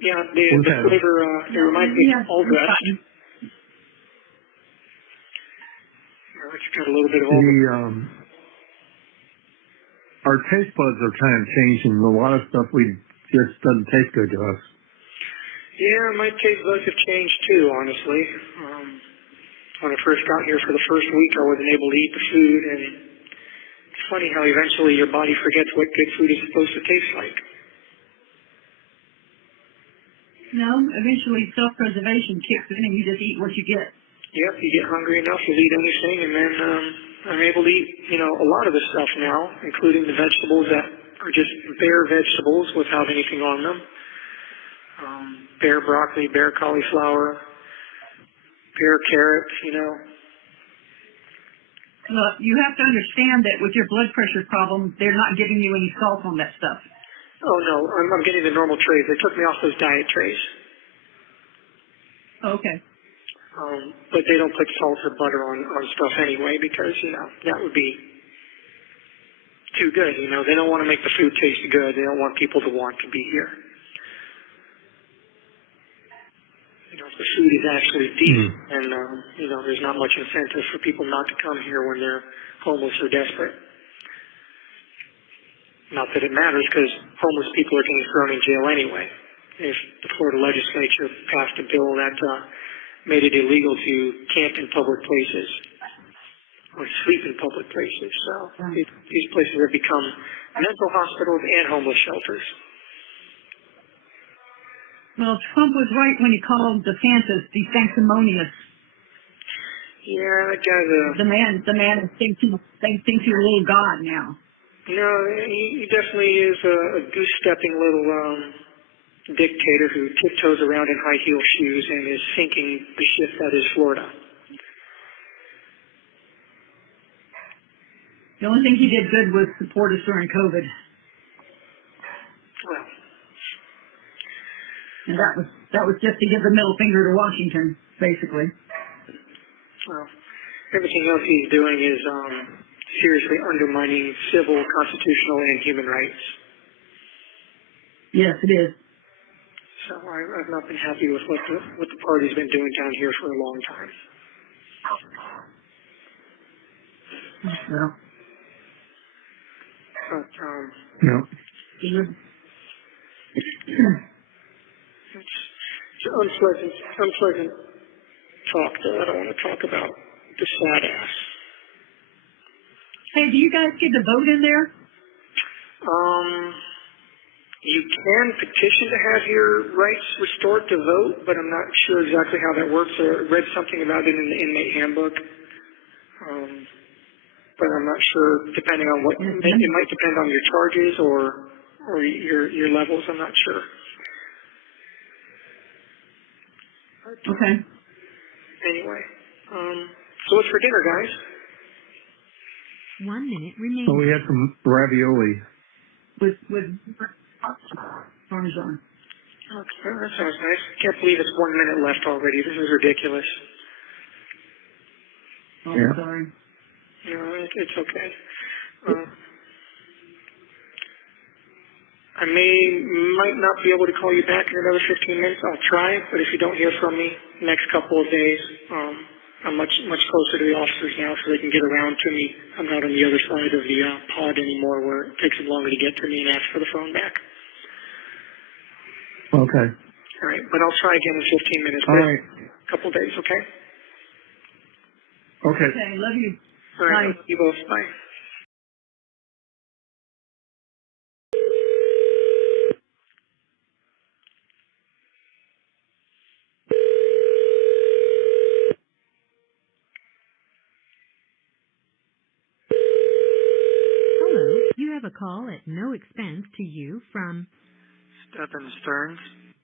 yeah, the We've had them. flavor, it reminds me of all dressed. It's got a little bit of all the... Our taste buds are kind of changing. A lot of stuff just doesn't taste good to us. Yeah, my taste buds have changed too, honestly. When I first got here for the first week, I wasn't able to eat the food, and it's funny how eventually your body forgets what good food is supposed to taste like. No, eventually self-preservation kicks in and you just eat what you get. Yep, you get hungry enough, you'll eat anything, and then I'm able to eat, you know, a lot of the stuff now, including the vegetables that are just bare vegetables without anything on them. Bare broccoli, bare cauliflower, bare carrots, you know. Look, you have to understand that with your blood pressure problem, they're not giving you any salt on that stuff. Oh no, I'm getting the normal trays. They took me off those diet trays. Okay. But they don't put salt or butter on stuff anyway because, you know, that would be too good, you know. They don't want to make the food taste good. They don't want people to want to be here. You know, if the food is actually decent and, you know, there's not much incentive for people not to come here when they're homeless or desperate. Not that it matters because homeless people are getting thrown in jail anyway. If the Florida legislature passed a bill that made it illegal to camp in public places or sleep in public places. So these places have become mental hospitals and homeless shelters. Well, Trump was right when he called DeSantis the sanctimonious. Yeah, that guy's The man thinks he's a little god now. No, he definitely is a goose-stepping little dictator who tiptoes around in high-heel shoes and is sinking the ship that is Florida. The only thing he did good was support us during COVID. Well, And that was just to give the middle finger to Washington, basically. well, everything else he's doing is seriously undermining civil, constitutional, and human rights. Yes, it is. So I've not been happy with what the party's been doing down here for a long time. Yeah. But, No. it's unpleasant talk that I don't want to talk about. The sad ass. Hey, do you guys get the vote in there? You can petition to have your rights restored to vote, but I'm not sure exactly how that works. I read something about it in the inmate handbook. But I'm not sure, depending on what, it might depend on your charges or your levels, I'm not sure. Okay. Anyway, so what's for dinner, guys? 1 minute remaining. Well, we had some ravioli. With Parmesan. Okay, that sounds nice. I can't believe it's 1 minute left already. This is ridiculous. Oh, Yeah. sorry. No, it's okay. I might not be able to call you back in another 15 minutes. I'll try, but if you don't hear from me next couple of days, I'm much closer to the officers now, so they can get around to me. I'm not on the other side of the pod anymore, where it takes them longer to get to me and ask for the phone back. Okay. All right, but I'll try again in 15 minutes. All right. A couple days, okay? Okay. Okay, love you. All right, Bye. you both. Bye. Hello, you have a call at no expense to you from Stephan Sterns.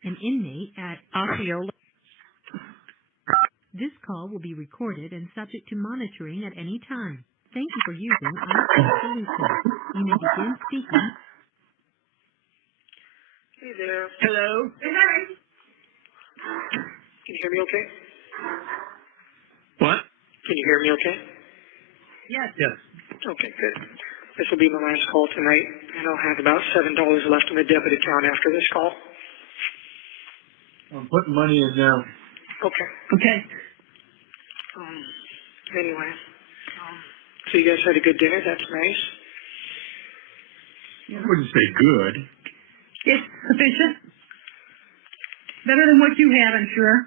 an inmate at Osceola. This call will be recorded and subject to monitoring at any time. Thank you for using IT Solutions. You may begin speaking. Hey there. Hello. Can you hear me okay? What? Can you hear me okay? Yes. Yes. Okay, good. This will be my last call tonight, and I'll have about $7 left in the debit account after this call. I'm putting money in now. Okay. Okay. Anyway, so you guys had a good dinner. That's nice. I wouldn't say good. It's sufficient. Better than what you have, I'm sure.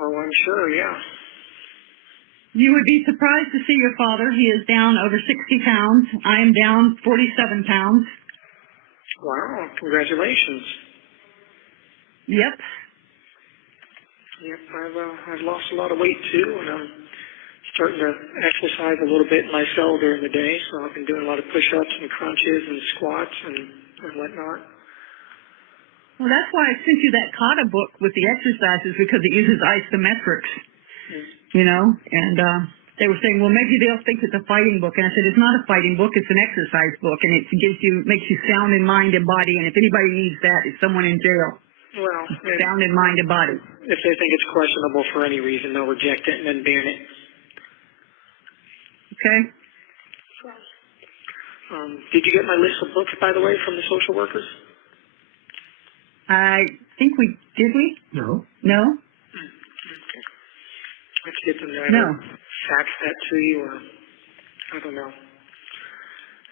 Oh, I'm sure, yeah. You would be surprised to see your father. He is down over 60 pounds. I am down 47 pounds. Wow, congratulations. Yep. Yep, I've lost a lot of weight too, and I'm starting to exercise a little bit myself during the day, so I've been doing a lot of push-ups and crunches and squats and whatnot. Well, that's why I sent you that Kata book with the exercises, because it uses isometrics, you know, and they were saying, well, maybe they'll think it's a fighting book. And I said, it's not a fighting book. It's an exercise book, and it makes you sound in mind and body. And if anybody needs that, it's someone in jail. Well, Sound in mind and body. if they think it's questionable for any reason, they'll reject it and then ban it. Okay? Did you get my list of books, by the way, from the social workers? I think did we? No. No? Okay. Let's get them there. No. Fax that to you, or I don't know.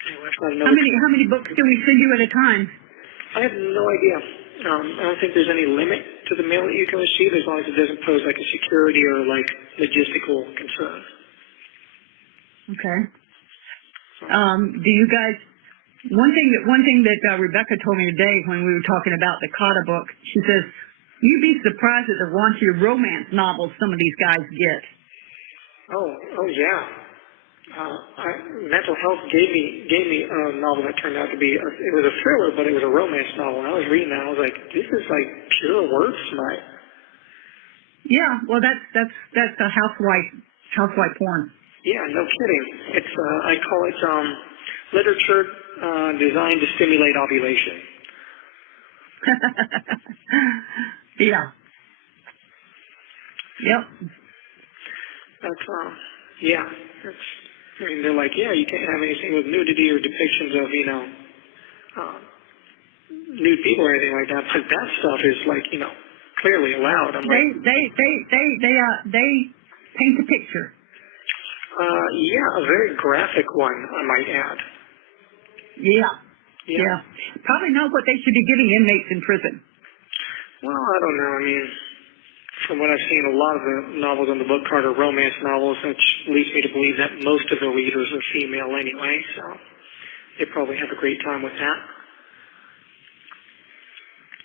Anyway, I've got How many books can we send you at a time? I have no idea. I don't think there's any limit to the mail that you can receive, as long as it doesn't pose like a security or like logistical concern. Okay. Do you guys? One thing that Rebecca told me today when we were talking about the Kata book, she says, "You'd be surprised at the raunchy romance novels some of these guys get." Oh yeah. Mental Health gave me a novel that turned out to be it was a thriller, but it was a romance novel. And I was reading that, I was like, this is like pure word smut. Yeah, well, that's a housewife porn. Yeah, no kidding. It's I call it literature designed to stimulate ovulation. Yeah. Yep. That's yeah. It's I mean they're like, yeah, you can't have anything with nudity or depictions of nude people or anything like that, but that stuff is like clearly allowed. I'm They paint a picture. Yeah, a very graphic one, I might add. Yeah. Yeah. Yeah. Probably not what they should be giving inmates in prison. Well, I don't know. I mean, from what I've seen, a lot of the novels on the book card are romance novels, which leads me to believe that most of the readers are female anyway, so they probably have a great time with that.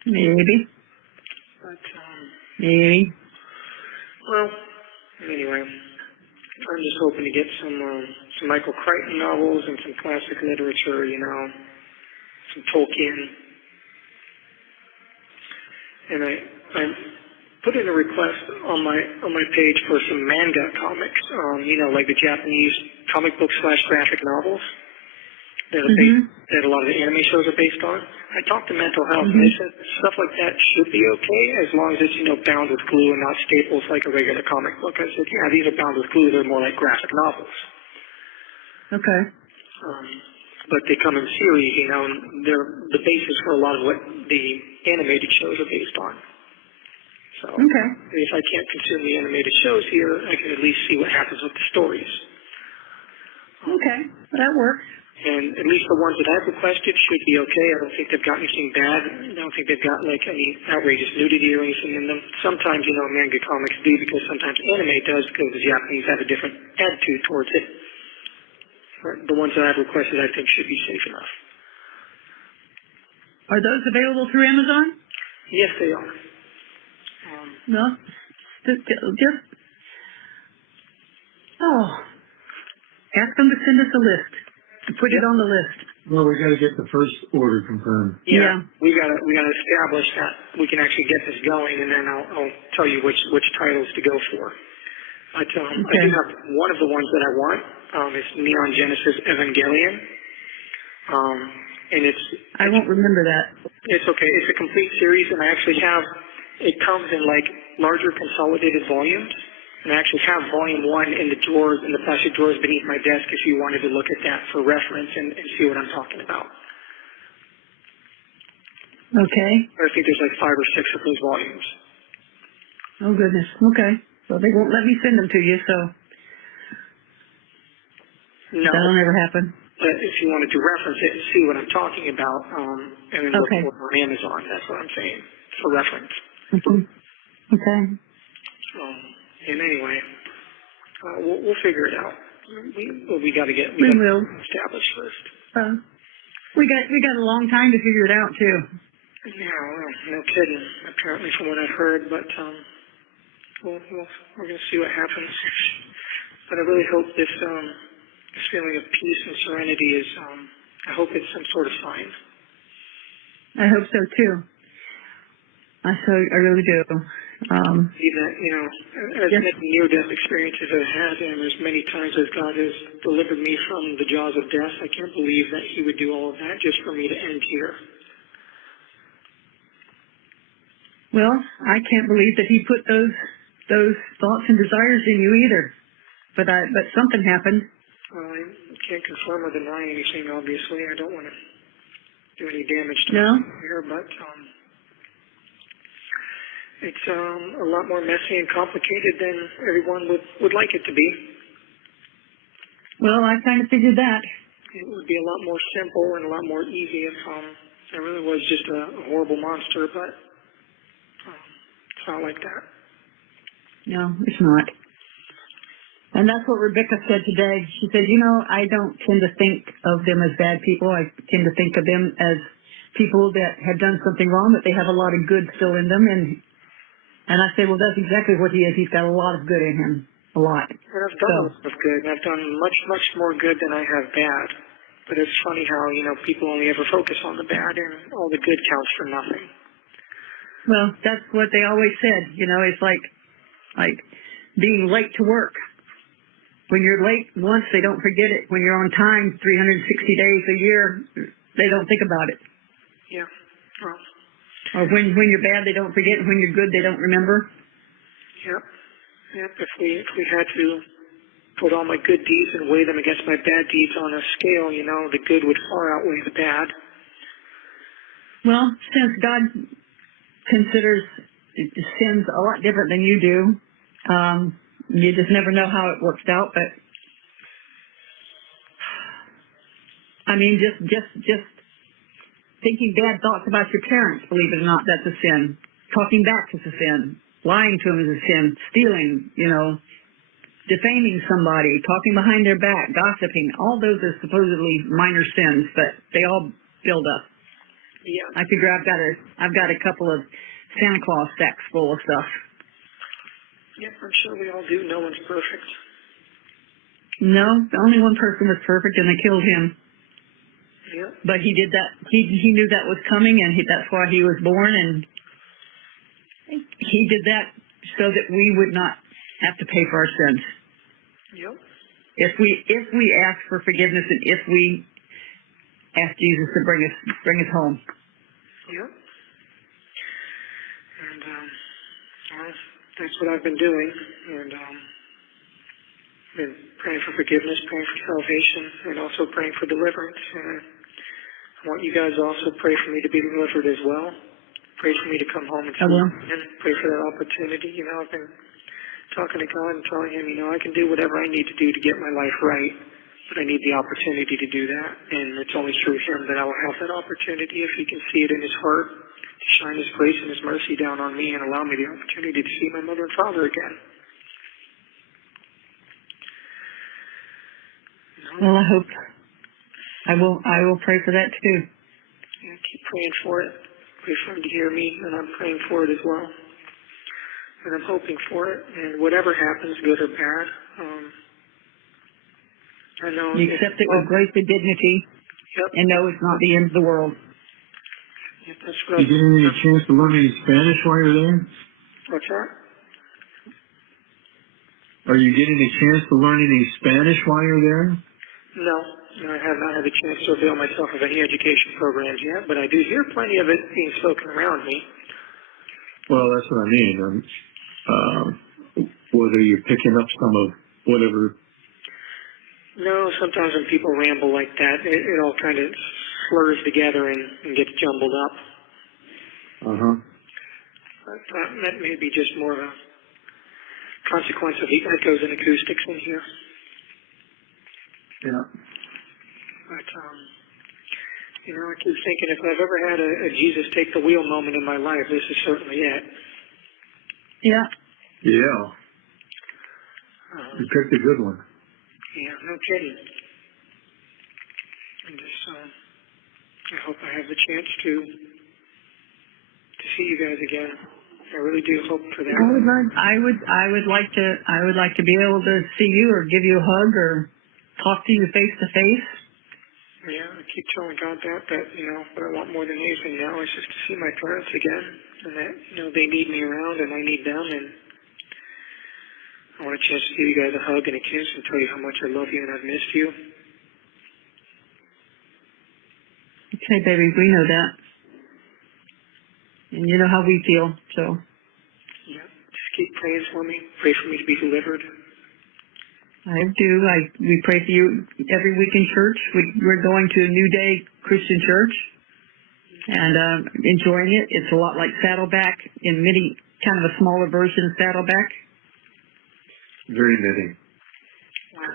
Maybe. But, Maybe. well, anyway, I'm just hoping to get some Michael Crichton novels and some classic literature, you know, some Tolkien. And I put in a request on my page for some manga comics, you know, like the Japanese comic book / graphic novels that, that a lot of the anime shows are based on. I talked to Mental Health, and they said stuff like that should be okay as long as it's, you know, bound with glue and not staples like a regular comic book. I said, yeah, these are bound with glue. They're more like graphic novels. Okay. But they come in series, you know, and they're the basis for a lot of what the animated shows are based on. So Okay. if I can't consume the animated shows here, I can at least see what happens with the stories. Okay. That works. And at least the ones that I've requested should be okay. I don't think they've got anything bad. I don't think they've got like any outrageous nudity or anything in them. Sometimes, you know, manga comics do because sometimes anime does because the Japanese have a different attitude towards it. But the ones that I've requested I think should be safe enough. Are those available through Amazon? Yes, they are. No. Just ask them to send us a list. To put it on the list. Well, we got to get the first order confirmed. Yeah. We gotta establish that we can actually get this going, and then I'll tell you which titles to go for. But I do have one of the ones that I want. It's Neon Genesis Evangelion, and I won't remember that. It's okay. It's a complete series, and I actually have. It comes in like larger consolidated volumes. And I actually have volume 1 in the drawers, in the plastic drawers beneath my desk if you wanted to look at that for reference and see what I'm talking about. Okay. I think there's like 5 or 6 of those volumes. Oh, goodness. Okay. So they won't let me send them to you, so No. that'll never happen. But if you wanted to reference it and see what I'm talking about, and then look for it on Amazon, that's what I'm saying, for reference. Okay. And anyway, we'll figure it out. We got to get We will established first. We got a long time to figure it out too. Yeah, well, no kidding. Apparently, from what I've heard, but we're gonna see what happens. But I really hope this feeling of peace and serenity is. I hope it's some sort of sign. I hope so too. I really do. Even, you know, as many near-death experiences I've had, and as many times as God has delivered me from the jaws of death, I can't believe that He would do all of that just for me to end here. Well, I can't believe that He put those thoughts and desires in you either. But something happened. Well, I can't confirm or deny anything, obviously. I don't want to do any damage to here, but it's a lot more messy and complicated than everyone would like it to be. Well, I kind of figured that. It would be a lot more simple and a lot more easy if I really was just a horrible monster, but it's not like that. No, it's not. And that's what Rebecca said today. She said, you know, I don't tend to think of them as bad people. I tend to think of them as people that have done something wrong, but they have a lot of good still in them. And I said, well, that's exactly what he is. He's got a lot of good in him. A lot. And I've done a lot of good, and I've done much, much more good than I have bad. But it's funny how, you know, people only ever focus on the bad, and all the good counts for nothing. Well, that's what they always said. You know, it's like being late to work. When you're late once, they don't forget it. When you're on time 360 days a year, they don't think about it. Yeah. Well. Or when you're bad, they don't forget, and when you're good, they don't remember. Yep. Yep. If we had to put all my good deeds and weigh them against my bad deeds on a scale, you know, the good would far outweigh the bad. Well, since God considers sins a lot different than you do, you just never know how it works out, but I mean, just thinking bad thoughts about your parents, believe it or not, that's a sin. Talking back is a sin. Lying to them is a sin. Stealing, defaming somebody, talking behind their back, gossiping, all those are supposedly minor sins, but they all build up. Yeah. I figure I've got a couple of Santa Claus sacks full of stuff. Yeah, I'm sure we all do. No one's perfect. No, only one person was perfect, and they killed him. Yeah. But he did that. He knew that was coming, and that's why he was born, and he did that so that we would not have to pay for our sins. Yep. If we ask for forgiveness, and if we ask Jesus to bring us home. Yep. And well, that's what I've been doing, and been praying for forgiveness, praying for salvation, and also praying for deliverance. And I want you guys to also pray for me to be delivered as well. Pray for me to come home and I will. pray for that opportunity. I've been talking to God and telling him, I can do whatever I need to do to get my life right, but I need the opportunity to do that. And it's only through him that I will have that opportunity if he can see it in his heart, to shine his grace and his mercy down on me and allow me the opportunity to see my mother and father again. Well, I will pray for that too. Yeah, keep praying for it. Pray for him to hear me, and I'm praying for it as well. And I'm hoping for it. And whatever happens, good or bad, I know. You accept it with grace and dignity, Yep. and know it's not the end of the world. Yep, that's right. You getting any chance to learn any Spanish while you're there? What's that? Are you getting a chance to learn any Spanish while you're there? No, I have not had a chance to avail myself of any education programs yet, but I do hear plenty of it being spoken around me. Well, that's what I mean. Whether you're picking up some of whatever. No, sometimes when people ramble like that, it all kind of slurs together and gets jumbled up. Uh-huh. But that may be just more of a consequence of the echoes and acoustics in here. Yeah. But, I keep thinking if I've ever had a Jesus take the wheel moment in my life, this is certainly it. Yeah. Yeah. You picked a good one. Yeah, no kidding. And just, I hope I have the chance to see you guys again. I really do hope for that. I would like to be able to see you or give you a hug or talk to you face to face. Yeah, I keep telling God that what I want more than anything now is just to see my parents again, and that, they need me around and I need them, and I want a chance to give you guys a hug and a kiss and tell you how much I love you and I've missed you. Okay, baby, we know that. And you know how we feel, so. Yeah, just keep praying for me. Pray for me to be delivered. I do. We pray for you every week in church. We're going to a New Day Christian church and enjoying it. It's a lot like Saddleback in kind of a smaller version of Saddleback. Very knitting. Wow.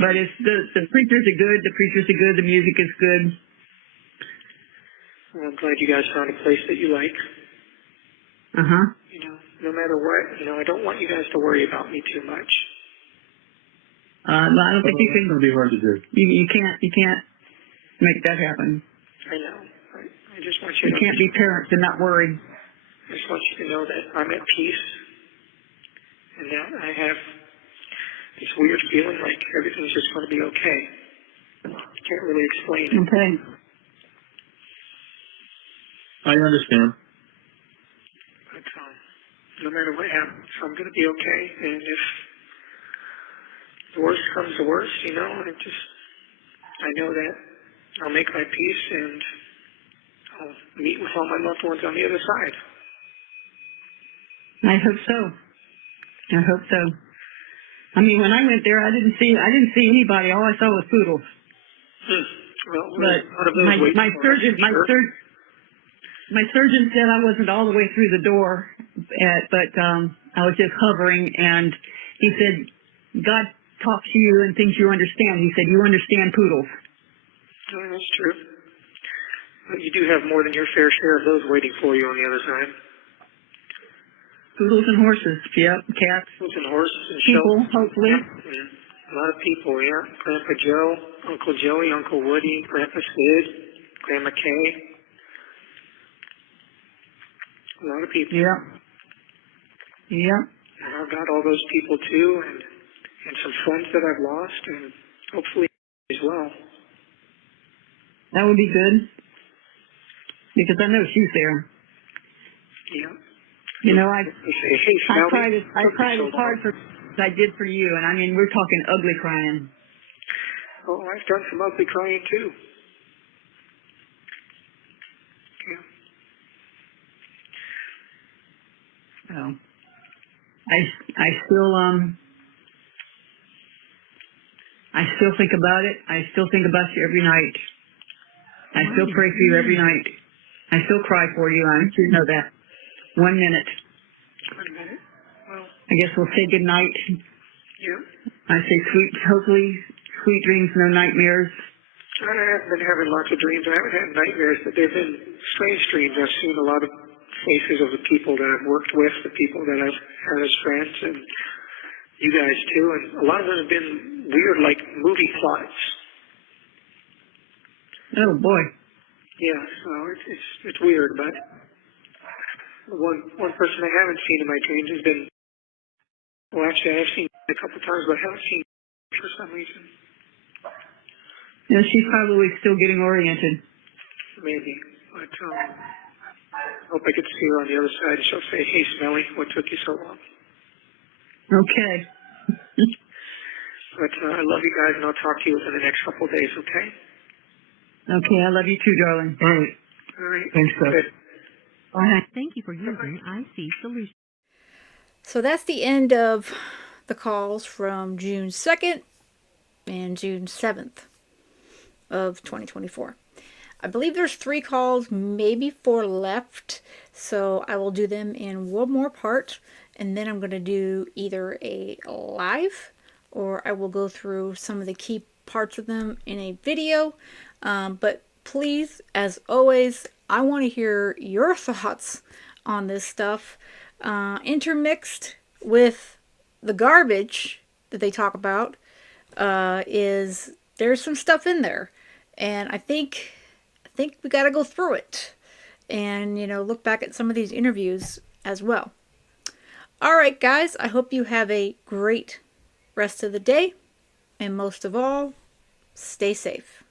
But it's the preachers are good. The preachers are good. The music is good. Well, I'm glad you guys found a place that you like. Uh-huh. No matter what, I don't want you guys to worry about me too much. I don't think you can. It's going to be hard to do. You can't make that happen. I know. I just want you to. You can't be parents and not worry. I just want you to know that I'm at peace, and that I have this weird feeling like everything's just going to be okay. I can't really explain it. Okay. I understand. But no matter what happens, I'm going to be okay. And if the worst comes to worst, I know that I'll make my peace and I'll meet with all my loved ones on the other side. I hope so. I hope so. I mean, when I went there, I didn't see anybody. All I saw was poodles. Well, But my surgeon said I wasn't all the way through the door, but I was just hovering, and he said, God talks to you in things you understand. He said, you understand poodles. Oh, that's true. But you do have more than your fair share of those waiting for you on the other side. Poodles and horses. Yep. Cats. Poodles and horses and People, shows. hopefully. Yeah. A lot of people, yeah. Grandpa Joe, Uncle Joey, Uncle Woody, Grandpa Sid, Grandma Kay. A lot of people. Yep. Yep. And I've got all those people too, and some friends that I've lost, and hopefully as well. That would be good. Because I know she's there. Yeah. You know, I They say, hey, Smelly. I cried as hard for as I did for you, and I mean, we're talking ugly crying. Oh, I've done some ugly crying too. Yeah. So, I still I still think about it. I still think about you every night. I still pray for you every night. I still cry for you. I'm sure you know that. 1 minute. 1 minute. Well, I guess we'll say good night. yeah. I say hopefully sweet dreams, no nightmares. I haven't been having lots of dreams. I haven't had nightmares, but they've been strange dreams. I've seen a lot of faces of the people that I've worked with, the people that I've had as friends, and you guys too. And a lot of them have been weird, like movie plots. Oh boy. Yeah, so it's weird, but one person I haven't seen in my dreams has been, well, actually I've seen a couple times, but I haven't seen for some reason. Yeah, she's probably still getting oriented. Maybe, but I hope I get to see her on the other side and she'll say, hey, Smelly, what took you so long? Okay. But I love you guys, and I'll talk to you within the next couple of days, okay? Okay, I love you too, darling. All right. All right. Thanks, Beth. Good. All right. Thank you for using IC Solutions. So that's the end of the calls from June 2nd and June 7th of 2024. I believe there's 3 calls, maybe 4 left, so I will do them in one more part, and then I'm going to do either a live or I will go through some of the key parts of them in a video. But please, as always, I want to hear your thoughts on this stuff, intermixed with the garbage that they talk about. Is there's some stuff in there, and I think we got to go through it and look back at some of these interviews as well. All right, guys, I hope you have a great rest of the day, and most of all, stay safe.